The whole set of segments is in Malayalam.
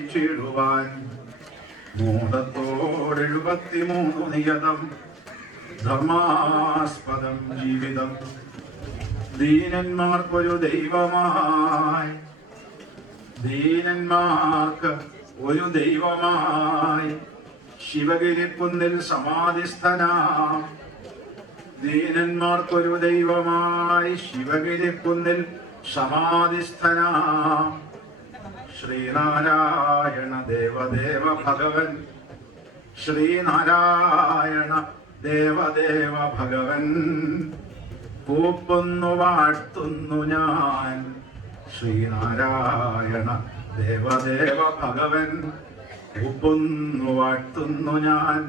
നയിച്ചിടുവാൻ മോദത്തോട് 73 നിയതം ധർമാസ്പദം ജീവിതം ദീനന്മാർക്കൊരു ദൈവമായി ശിവഗിരിക്കുന്നിൽ സമാധിസ്ഥനാം ദീനന്മാർക്കൊരു ദൈവമായി ശിവഗിരിക്കുന്നിൽ സമാധിസ്ഥനാം ശ്രീനാരായണ ദേവദേവ ഭഗവൻ ശ്രീനാരായണ ദേവദേവ ഭഗവൻ കൂപ്പൊന്നു വാഴ്ത്തുന്നു ഞാൻ ശ്രീനാരായണ ദേവദേവ ഭഗവൻ കൂപ്പൊന്നു വാഴ്ത്തുന്നു ഞാൻ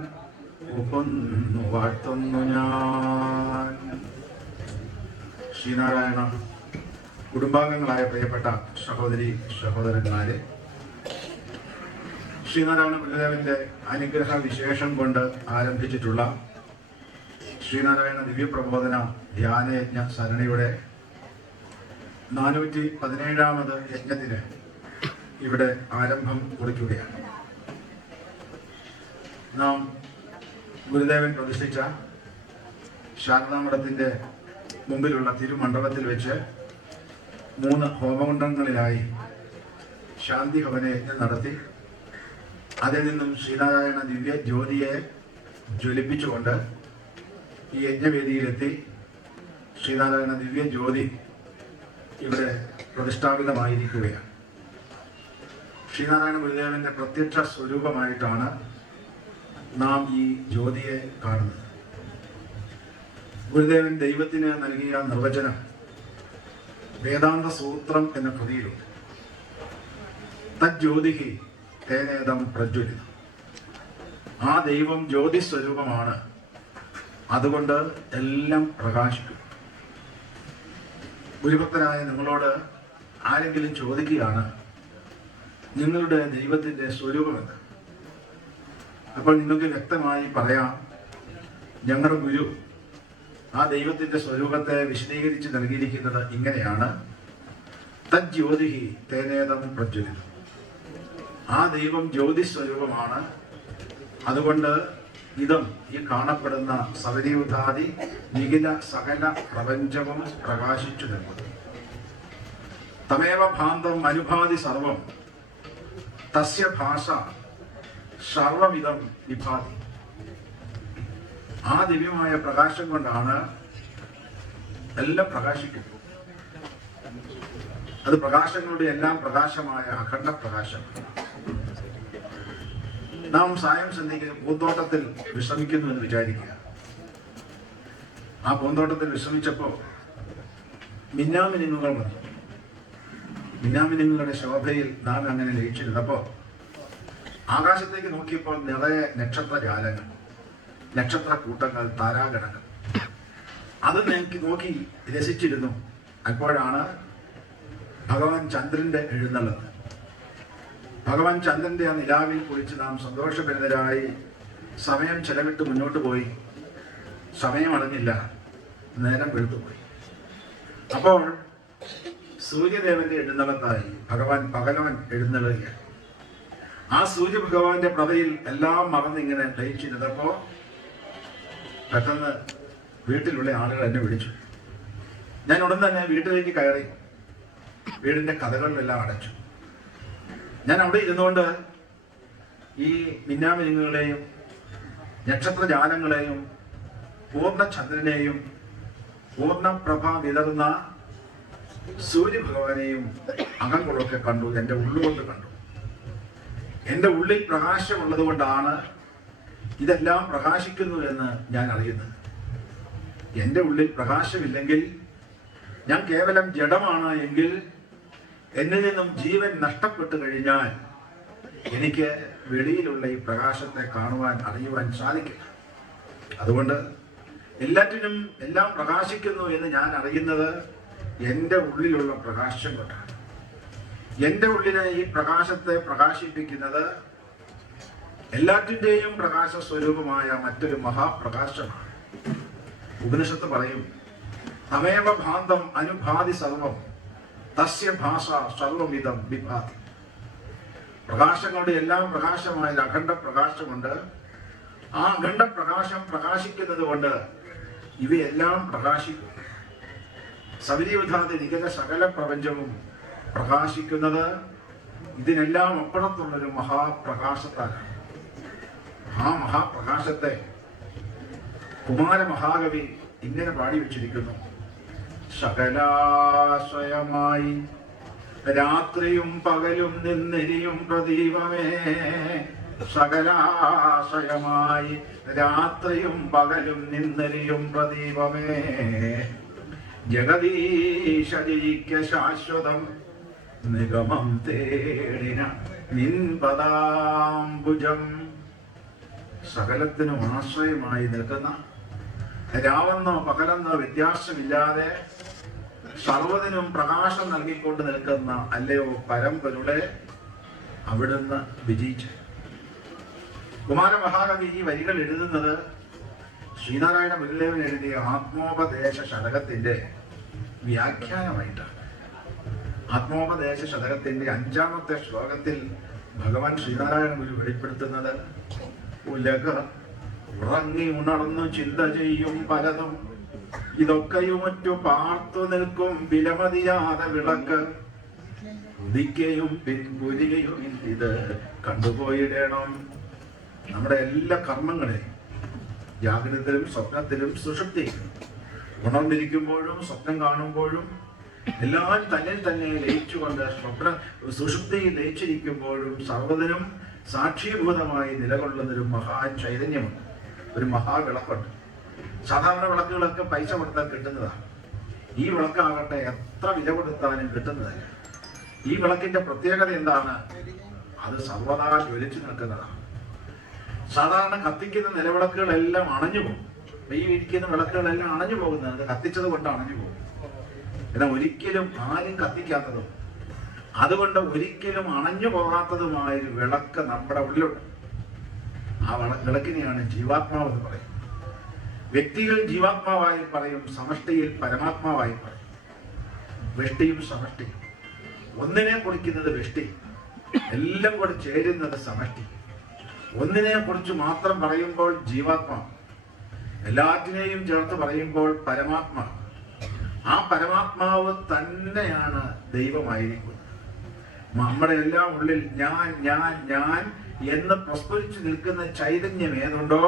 ശ്രീനാരായണ കുടുംബാംഗങ്ങളായ പ്രിയപ്പെട്ട സഹോദരി സഹോദരന്മാരെ, ശ്രീനാരായണ ഗുരുദേവന്റെ അനുഗ്രഹ വിശേഷം കൊണ്ട് ആരംഭിച്ചിട്ടുള്ള ശ്രീനാരായണ ദിവ്യപ്രബോധന ധ്യാനയജ്ഞ സരണിയുടെ 417ാമത് യജ്ഞത്തിന് ഇവിടെ ആരംഭം കുറിക്കുകയാണ്. നാം ഗുരുദേവൻ പ്രതിഷ്ഠിച്ച ശാരദാമഠത്തിന്റെ മുമ്പിലുള്ള തിരുമണ്ഡപത്തിൽ വെച്ച് 3 ഹോമകുണ്ഡങ്ങളിലായി ശാന്തി ഹവന യജ്ഞം നടത്തി അതിൽ നിന്നും ശ്രീനാരായണ ദിവ്യ ജ്യോതിയെ ജ്വലിപ്പിച്ചുകൊണ്ട് ഈ യജ്ഞവേദിയിലെത്തി ശ്രീനാരായണ ദിവ്യ ജ്യോതി ഇവിടെ പ്രതിഷ്ഠാപിതമായിരിക്കുകയാണ്. ശ്രീനാരായണ ഗുരുദേവന്റെ പ്രത്യക്ഷ സ്വരൂപമായിട്ടാണ് നാം ഈ ജ്യോതിയെ കാണുന്നത്. ഗുരുദേവൻ ദൈവത്തിന് നൽകിയ നിർവചനം വേദാന്ത സൂത്രം എന്ന കൃതിയിലുണ്ട്. തജ്ജ്യോതിഹി തേനേദം പ്രജ്വലിതം. ആ ദൈവം ജ്യോതി സ്വരൂപമാണ്, അതുകൊണ്ട് എല്ലാം പ്രകാശിക്കും. ഗുരുഭക്തരായ നിങ്ങളോട് ആരെങ്കിലും ചോദിക്കുകയാണ് നിങ്ങളുടെ ദൈവത്തിന്റെ സ്വരൂപമെന്ന്, അപ്പോൾ നിങ്ങൾക്ക് വ്യക്തമായി പറയാം, ഞങ്ങളുടെ ഗുരു ആ ദൈവത്തിന്റെ സ്വരൂപത്തെ വിശദീകരിച്ച് നൽകിയിരിക്കുന്നത് ഇങ്ങനെയാണ്: തജ്ജ്യോതിഹി തേനേദം പ്രജ്വലിതം. ആ ദൈവം ജ്യോതി സ്വരൂപമാണ്, അതുകൊണ്ട് ഇതം ഈ കാണപ്പെടുന്ന സവരീയുധാദി നിഖില സകല പ്രപഞ്ചവും പ്രകാശിച്ചു നിൽക്കുന്നു. തമേവ ഭാന്തം അനുഭാതി സർവം തസ്യ ഭാഷ സർവമിതം വിഭാതി. ആ ദിവ്യമായ പ്രകാശം കൊണ്ടാണ് എല്ലാം പ്രകാശിക്കുന്നത്. അത് പ്രകാശങ്ങളുടെ എല്ലാം പ്രകാശമായ അഖണ്ഡ പ്രകാശം. നാം സായം സന്ധിക്ക് പൂന്തോട്ടത്തിൽ വിശ്രമിക്കുന്നു എന്ന് വിചാരിക്കുക. ആ പൂന്തോട്ടത്തിൽ വിശ്രമിച്ചപ്പോൾ മിന്നാമിനുങ്ങുകൾ വന്നു. മിന്നാമിനുങ്ങളുടെ ശോഭയിൽ നാം അങ്ങനെ ലയിച്ചിരുന്നപ്പോൾ ആകാശത്തേക്ക് നോക്കിയപ്പോൾ നിറയെ നക്ഷത്രജാലങ്ങൾ, നക്ഷത്ര കൂട്ടങ്ങൾ, താരാഗണങ്ങൾ. അത് നോക്കി രസിച്ചിരുന്നു. അപ്പോഴാണ് ഭഗവാൻ ചന്ദ്രന്റെ എഴുന്നള്ളത്ത്. ഭഗവാൻ ചന്ദ്രന്റെ ആ നിലാവിൽ കുറിച്ച് നാം സന്തോഷഭരിതരായി സമയം ചെലവിട്ട് മുന്നോട്ട് പോയി. സമയം അറിഞ്ഞില്ല, നേരം വെളുത്തുപോയി. അപ്പോൾ സൂര്യദേവന്റെ എഴുന്നള്ളത്തായി ഭഗവാൻ പകലവൻ എഴുന്നള്ളുകയാണ്. ആ സൂര്യഭഗവാന്റെ പ്രഭയിൽ എല്ലാം മറന്നിങ്ങനെ ലയിച്ചിരുന്നപ്പോ പെട്ടെന്ന് വീട്ടിലുള്ള ആളുകൾ എന്നെ വിളിച്ചു. ഞാൻ ഉടൻ തന്നെ വീട്ടിലേക്ക് കയറി വീടിന്റെ കഥകളിലെല്ലാം അടച്ചു. ഞാൻ അവിടെ ഇരുന്നുകൊണ്ട് ഈ മിന്നാമിനുങ്ങളെയും നക്ഷത്രജാലങ്ങളെയും പൂർണ്ണചന്ദ്രനെയും പൂർണ്ണപ്രഭ വിതറുന്ന സൂര്യഭഗവാനെയും അകങ്ങളൊക്കെ കണ്ടു. എൻ്റെ ഉള്ളുകൊണ്ട് കണ്ടു. എൻ്റെ ഉള്ളിൽ പ്രകാശമുള്ളത് കൊണ്ടാണ് ഇതെല്ലാം പ്രകാശിക്കുന്നു എന്ന് ഞാൻ അറിയുന്നത്. എൻ്റെ ഉള്ളിൽ പ്രകാശമില്ലെങ്കിൽ, ഞാൻ കേവലം ജഡമാണ് എങ്കിൽ, എന്നിൽ നിന്നും ജീവൻ നഷ്ടപ്പെട്ടു കഴിഞ്ഞാൽ എനിക്ക് വെളിയിലുള്ള ഈ പ്രകാശത്തെ കാണുവാൻ, അറിയുവാൻ സാധിക്കില്ല. അതുകൊണ്ട് എല്ലാറ്റിനും എല്ലാം പ്രകാശിക്കുന്നു എന്ന് ഞാൻ അറിയുന്നത് എൻ്റെ ഉള്ളിലുള്ള പ്രകാശം കൊണ്ടാണ്. എൻ്റെ ഉള്ളിലെ ഈ പ്രകാശത്തെ പ്രകാശിപ്പിക്കുന്നത് എല്ലാറ്റിൻ്റെയും പ്രകാശ സ്വരൂപമായ മറ്റൊരു മഹാപ്രകാശമാണ്. ഉപനിഷത്ത് പറയും, തമേവ ഭാന്തം അനുഭാതി സർവം തസ്യ ഭാഷ സർവമിതം വിഭാതി. പ്രകാശങ്ങളുടെ എല്ലാം പ്രകാശമായ അഖണ്ഡ പ്രകാശമുണ്ട്. ആ അഖണ്ഡ പ്രകാശം പ്രകാശിക്കുന്നത് കൊണ്ട് ഇവയെല്ലാം പ്രകാശിക്കും. സവിരിയുധാതെ നികല സകല പ്രപഞ്ചവും പ്രകാശിക്കുന്നത് ഇതിനെല്ലാം അപ്പുറത്തുള്ളൊരു മഹാപ്രകാശത്താലാണ്. ആ മഹാപ്രകാശത്തെ കുമാര മഹാകവി ഇങ്ങനെ പാടി വെച്ചിരിക്കുന്നു: സകലാശ്രയമായി രാത്രിയും പകലും നിന്നെരിയും പ്രദീപമേ, സകലാശ്രയമായി രാത്രിയും പകലും നിന്നെരിയും പ്രദീപമേ, ജഗദീശരിക്ക ശാശ്വതം നിഗമം തേടിന നിൻപദാംബുജം. സകലത്തിനും ആശ്രയമായി നിൽക്കുന്ന, രാവെന്നോ പകലെന്നോ വ്യത്യാസമില്ലാതെ സർവ്വതിനും പ്രകാശം നൽകിക്കൊണ്ട് നിൽക്കുന്ന അല്ലയോ പരമ്പരുടെ അവിടുന്ന് വിജയിച്ചു. കുമാരമഹാകവി ഈ വരികൾ എഴുതുന്നത് ശ്രീനാരായണ ഗുരുദേവൻ എഴുതിയ ആത്മോപദേശ ശതകത്തിന്റെ വ്യാഖ്യാനമായിട്ടാണ്. ആത്മോപദേശ ശതകത്തിന്റെ 5-ാമത്തെ ശ്ലോകത്തിൽ ഭഗവാൻ ശ്രീനാരായണ ഗുരു വെളിപ്പെടുത്തുന്നത്: ഉലക ഉറങ്ങി ഉണർന്നു ചിന്ത ചെയ്യും പലതും, ഇതൊക്കെയുമറ്റു പാർത്തു നിൽക്കും വിലമതിയാതെ വിളക്ക്, ഉദിക്കയും പിൻപുലികയും ഇത് കണ്ടുപോയിടണം. നമ്മുടെ എല്ലാ കർമ്മങ്ങളെയും ജാഗ്രതയിലും സ്വപ്നത്തിലും സുഷുപ്തിയിലും, ഉണർന്നിരിക്കുമ്പോഴും സ്വപ്നം കാണുമ്പോഴും എല്ലാം തന്നിൽ തന്നെ ലയിച്ചുകൊണ്ട് സുഷുപ്തിയിൽ ലയിച്ചിരിക്കുമ്പോഴും സർവ്വതിനും സാക്ഷീഭൂതമായി നിലകൊള്ളുന്നൊരു മഹാൻ ചൈതന്യമുണ്ട്, ഒരു മഹാവിളക്കുണ്ട്. സാധാരണ വിളക്കുകളൊക്കെ പൈസ കൊടുത്താൽ കിട്ടുന്നതാണ്. ഈ വിളക്കാകട്ടെ എത്ര വില കൊടുത്താലും കിട്ടുന്നതല്ല. ഈ വിളക്കിന്റെ പ്രത്യേകത എന്താണ്? അത് സർവ്വതാ ജ്വലിച്ചു നിൽക്കുന്നതാണ്. സാധാരണ കത്തിക്കുന്ന നിലവിളക്കുകളെല്ലാം അണഞ്ഞു പോകും. ഈ ഇരിക്കുന്ന വിളക്കുകളെല്ലാം അണഞ്ഞു പോകുന്നത് കത്തിച്ചത് കൊണ്ട് അണഞ്ഞു പോകും. എന്നാൽ ഒരിക്കലും ആരും കത്തിക്കാത്തതും അതുകൊണ്ട് ഒരിക്കലും അണഞ്ഞു പോകാത്തതുമായൊരു വിളക്ക് നമ്മുടെ ഉള്ളിലുണ്ട്. ആ വിളക്കിനെയാണ് ജീവാത്മാവെന്ന് പറയും. വ്യക്തികൾ ജീവാത്മാവായി പറയും, സമഷ്ടിയിൽ പരമാത്മാവായി പറയും. വെഷ്ടിയും സമഷ്ടിയും, ഒന്നിനെ കുറിക്കുന്നത് വെഷ്ടി, എല്ലാം കൂടെ ചേരുന്നത് സമഷ്ടി. ഒന്നിനെ കുറിച്ച് മാത്രം പറയുമ്പോൾ ജീവാത്മാവ്, എല്ലാറ്റിനെയും ചേർത്ത് പറയുമ്പോൾ പരമാത്മാവ്. ആ പരമാത്മാവ് തന്നെയാണ് ദൈവമായിരിക്കുന്നത്. നമ്മുടെ എല്ലാം ഉള്ളിൽ ഞാൻ ഞാൻ ഞാൻ എന്ന് പ്രസ്ഫുരിച്ചു നിൽക്കുന്ന ചൈതന്യം ഏതുണ്ടോ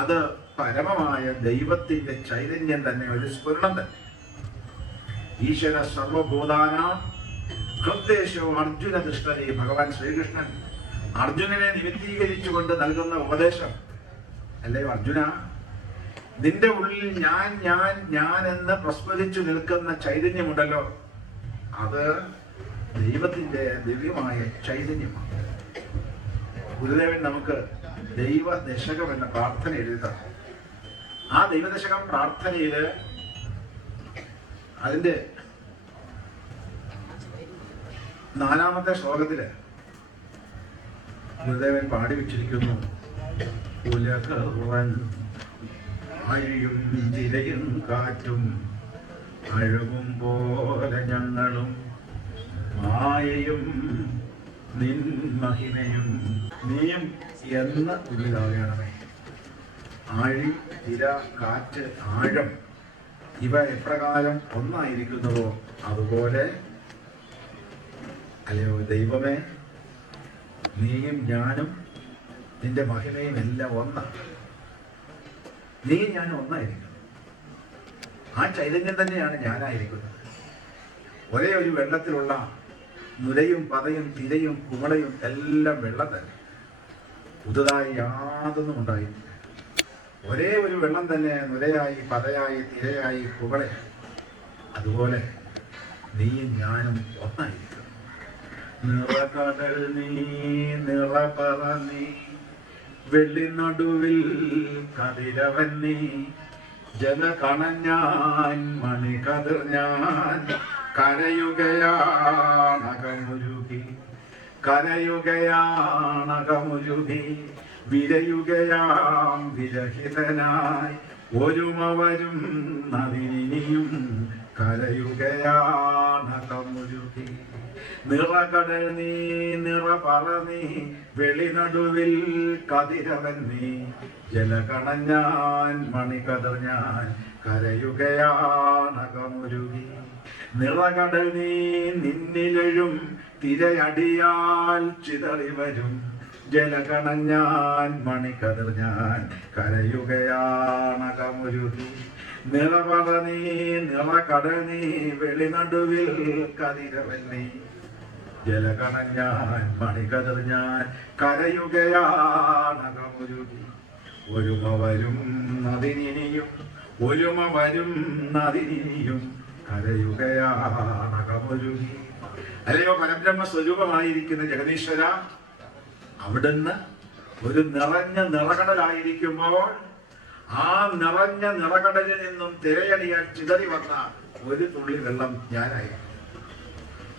അത് പരമമായ ദൈവത്തിന്റെ ചൈതന്യം തന്നെ, ഒരു സ്ഫുരണം തന്നെ. ഈശ്വര സർവഭൂതാനാം ഹൃദ്ദേശവും അർജുന ദൃഷ്ടനെ, ഭഗവാൻ ശ്രീകൃഷ്ണൻ അർജുനനെ നിമിത്തീകരിച്ചുകൊണ്ട് നൽകുന്ന ഉപദേശം അല്ലയോ അർജുന, നിന്റെ ഉള്ളിൽ ഞാൻ ഞാൻ ഞാൻ എന്ന് പ്രസ്ഫുരിച്ചു നിൽക്കുന്ന ചൈതന്യമുണ്ടല്ലോ, അത് ദൈവത്തിന്റെ ദിവ്യമായ ചൈതന്യമാണ്. ഗുരുദേവൻ നമുക്ക് ദൈവദശകം എന്ന പ്രാർത്ഥന എഴുതാം. ആ ദൈവദശകം പ്രാർത്ഥനയില് അതിന്റെ 4-ാമത്തെ ശ്ലോകത്തില് ഗുരുദേവൻ പാടി വെച്ചിരിക്കുന്നു: ഉലകവൻ അഴിയും തിരയും കാറ്റും അഴകും പോലെ ഞങ്ങളും മായയും നിൻ മഹിമയും നീയും എന്ന് ഉള്ളിലാകണമേ. ആഴി, തിര, കാറ്റ്, ആഴം ഇവ എപ്രകാരം ഒന്നായിരിക്കുന്നുവോ അതുപോലെ അല്ലയോ ദൈവമേ, നീയും ഞാനും നിന്റെ മഹിമയും എല്ലാം ഒന്നാണ്. നീയും ഞാനും ഒന്നായിരിക്കുന്നു. ആ ചൈതന്യം തന്നെയാണ് ഞാനായിരിക്കുന്നത്. ഒരേ ഒരു വെള്ളത്തിലുള്ള നുരയും പതയും തിരയും കുമളയും എല്ലാം വെള്ളം തന്നെ, പുതുതായി യാതൊന്നും ഉണ്ടായില്ല. ഒരേ ഒരു വെള്ളം തന്നെ നുരയായി പതയായി തിരയായി കുമളയായി. അതുപോലെ നീയും ഞാനും ഒന്നായിരിക്കും. നിറകടൽ നീ നിറപറ നീ, വെള്ളി നടുവിൽ കതിരവൻ നീ, ജലകണഞ്ഞാൻ മണികതിർ ഞാൻ, കരയുകയാണകമുരുകി കരയുകയാണകമുരുകി, വിരയുകയാം വിരഹിതനായി, ഒരുമവരും നദിനിയും കരയുകയാണകമുരുകി. നിറകടൽ നീ നിറപറ നീ വെളിനടുവിൽ കതിരവൻ നീ ജലകണഞ്ഞാൻ മണികതിർ ഞാൻ കരയുകയാണകമുരുകി. നിറകടൽ നീ നിന്നിലെഴും തിരയടിയാൽ ചിതറി വരും ജലകണഞ്ഞാൻ മണികതിർ ഞാൻ കരയുകയാണകമുരുകി. നിറപറ നീ നിറകടൽ നീ വെളിനടുവിൽ കതിരവൻ നീ ജലകണഞ്ഞാൻ മണികതിർ ഞാൻ കരയുകയാണകമുരുകി. ഒരുമ വരും നദിനിയും ഒരുമ വരും നദിനിയും കരയുകയാണകമുരുകി. അല്ലയോ പരബ്രഹ്മ സ്വരൂപമായിരിക്കുന്ന ജഗദീശ്വര, അവിടുന്ന് ഒരു നിറഞ്ഞ നിറകടലായിരിക്കുമ്പോൾ ആ നിറഞ്ഞ നിറകടലിൽ നിന്നും തിരയടിയാൽ ചിതറി വന്ന ഒരു തുള്ളി വെള്ളം ഞാനായി.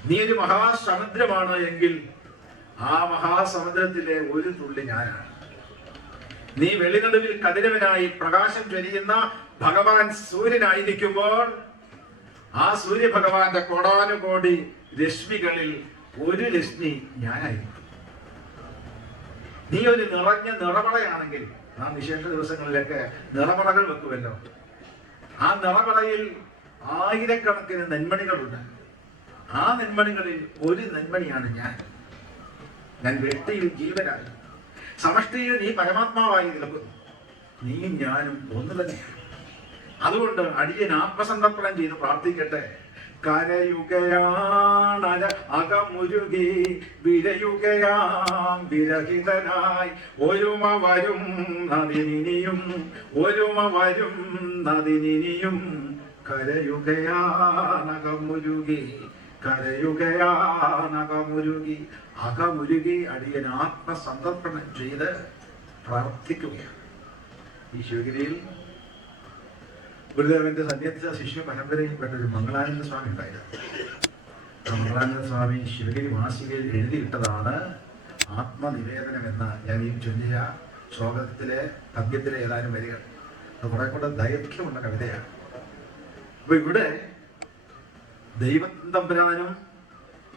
നീ ഒരു മഹാസമുദ്രമാണ് എങ്കിൽ ആ മഹാസമുദ്രത്തിലെ ഒരു തുള്ളി ഞാനാണ്. നീ വെളിനടുവിൽ കതിരവനായി പ്രകാശം ചൊരിയുന്ന ഭഗവാൻ സൂര്യനായിരിക്കുമ്പോൾ ആ സൂര്യഭഗവാന്റെ കോടാനുകോടി രശ്മികളിൽ ഒരു രശ്മി ഞാനായിരിക്കും. നീ ഒരു നിറഞ്ഞ നിറപറയാണെങ്കിൽ ആ വിശേഷ ദിവസങ്ങളിലൊക്കെ നിറപറകൾ വെക്കുമല്ലോ. ആ നിറപറയിൽ ആയിരക്കണക്കിന് നെന്മണികളുണ്ട്. ആ നെന്മണികളിൽ ഒരു നെന്മണിയാണ് ഞാൻ. വ്യക്തിയിൽ ജീവനായി, സമഷ്ടിയിൽ നീ പരമാത്മാവായി നിൽക്കുന്നു. നീ ഞാനും ഒന്ന് തന്നെയാണ്. അതുകൊണ്ട് അടിയൻ ആത്മസമർപ്പണം ചെയ്ത് പ്രാർത്ഥിക്കട്ടെ. കരയുകയാണ അകമുരുകി വിരയുകയാം വിരഹിതനായി ഒരുമ വരും നദിനിയും ഒരുമ വരും നദിനിയും കരയുകയാണകമുരുകി കരയുകയാണകമുരുകി. അകമുരുകി അടിയൻ ആത്മസമർപ്പണം ചെയ്ത് പ്രാർത്ഥിക്കുകയാണ്. ഈ ശിവഗിരിയിൽ ഗുരുദേവന്റെ സന്യസ്ത ശിഷ്യ പരമ്പരയിൽപ്പെട്ട ഒരു മംഗളാനന്ദ സ്വാമി ഉണ്ടായിരുന്നു. ആ മംഗളാനന്ദ സ്വാമി ശിവഗിരി മാസികയിൽ എഴുതിയിട്ടതാണ് ആത്മനിവേദനം എന്ന ഞാൻ ഈ ചൊല്ലിയ ശ്ലോകത്തിലെ പദ്യത്തിലെ ഏതാനും വരികൾ. അത് കുറെ കൂടെ ദൈർഘ്യമുള്ള കവിതയാണ്. അപ്പൊ ഇവിടെ ദൈവം തമ്പുരാനും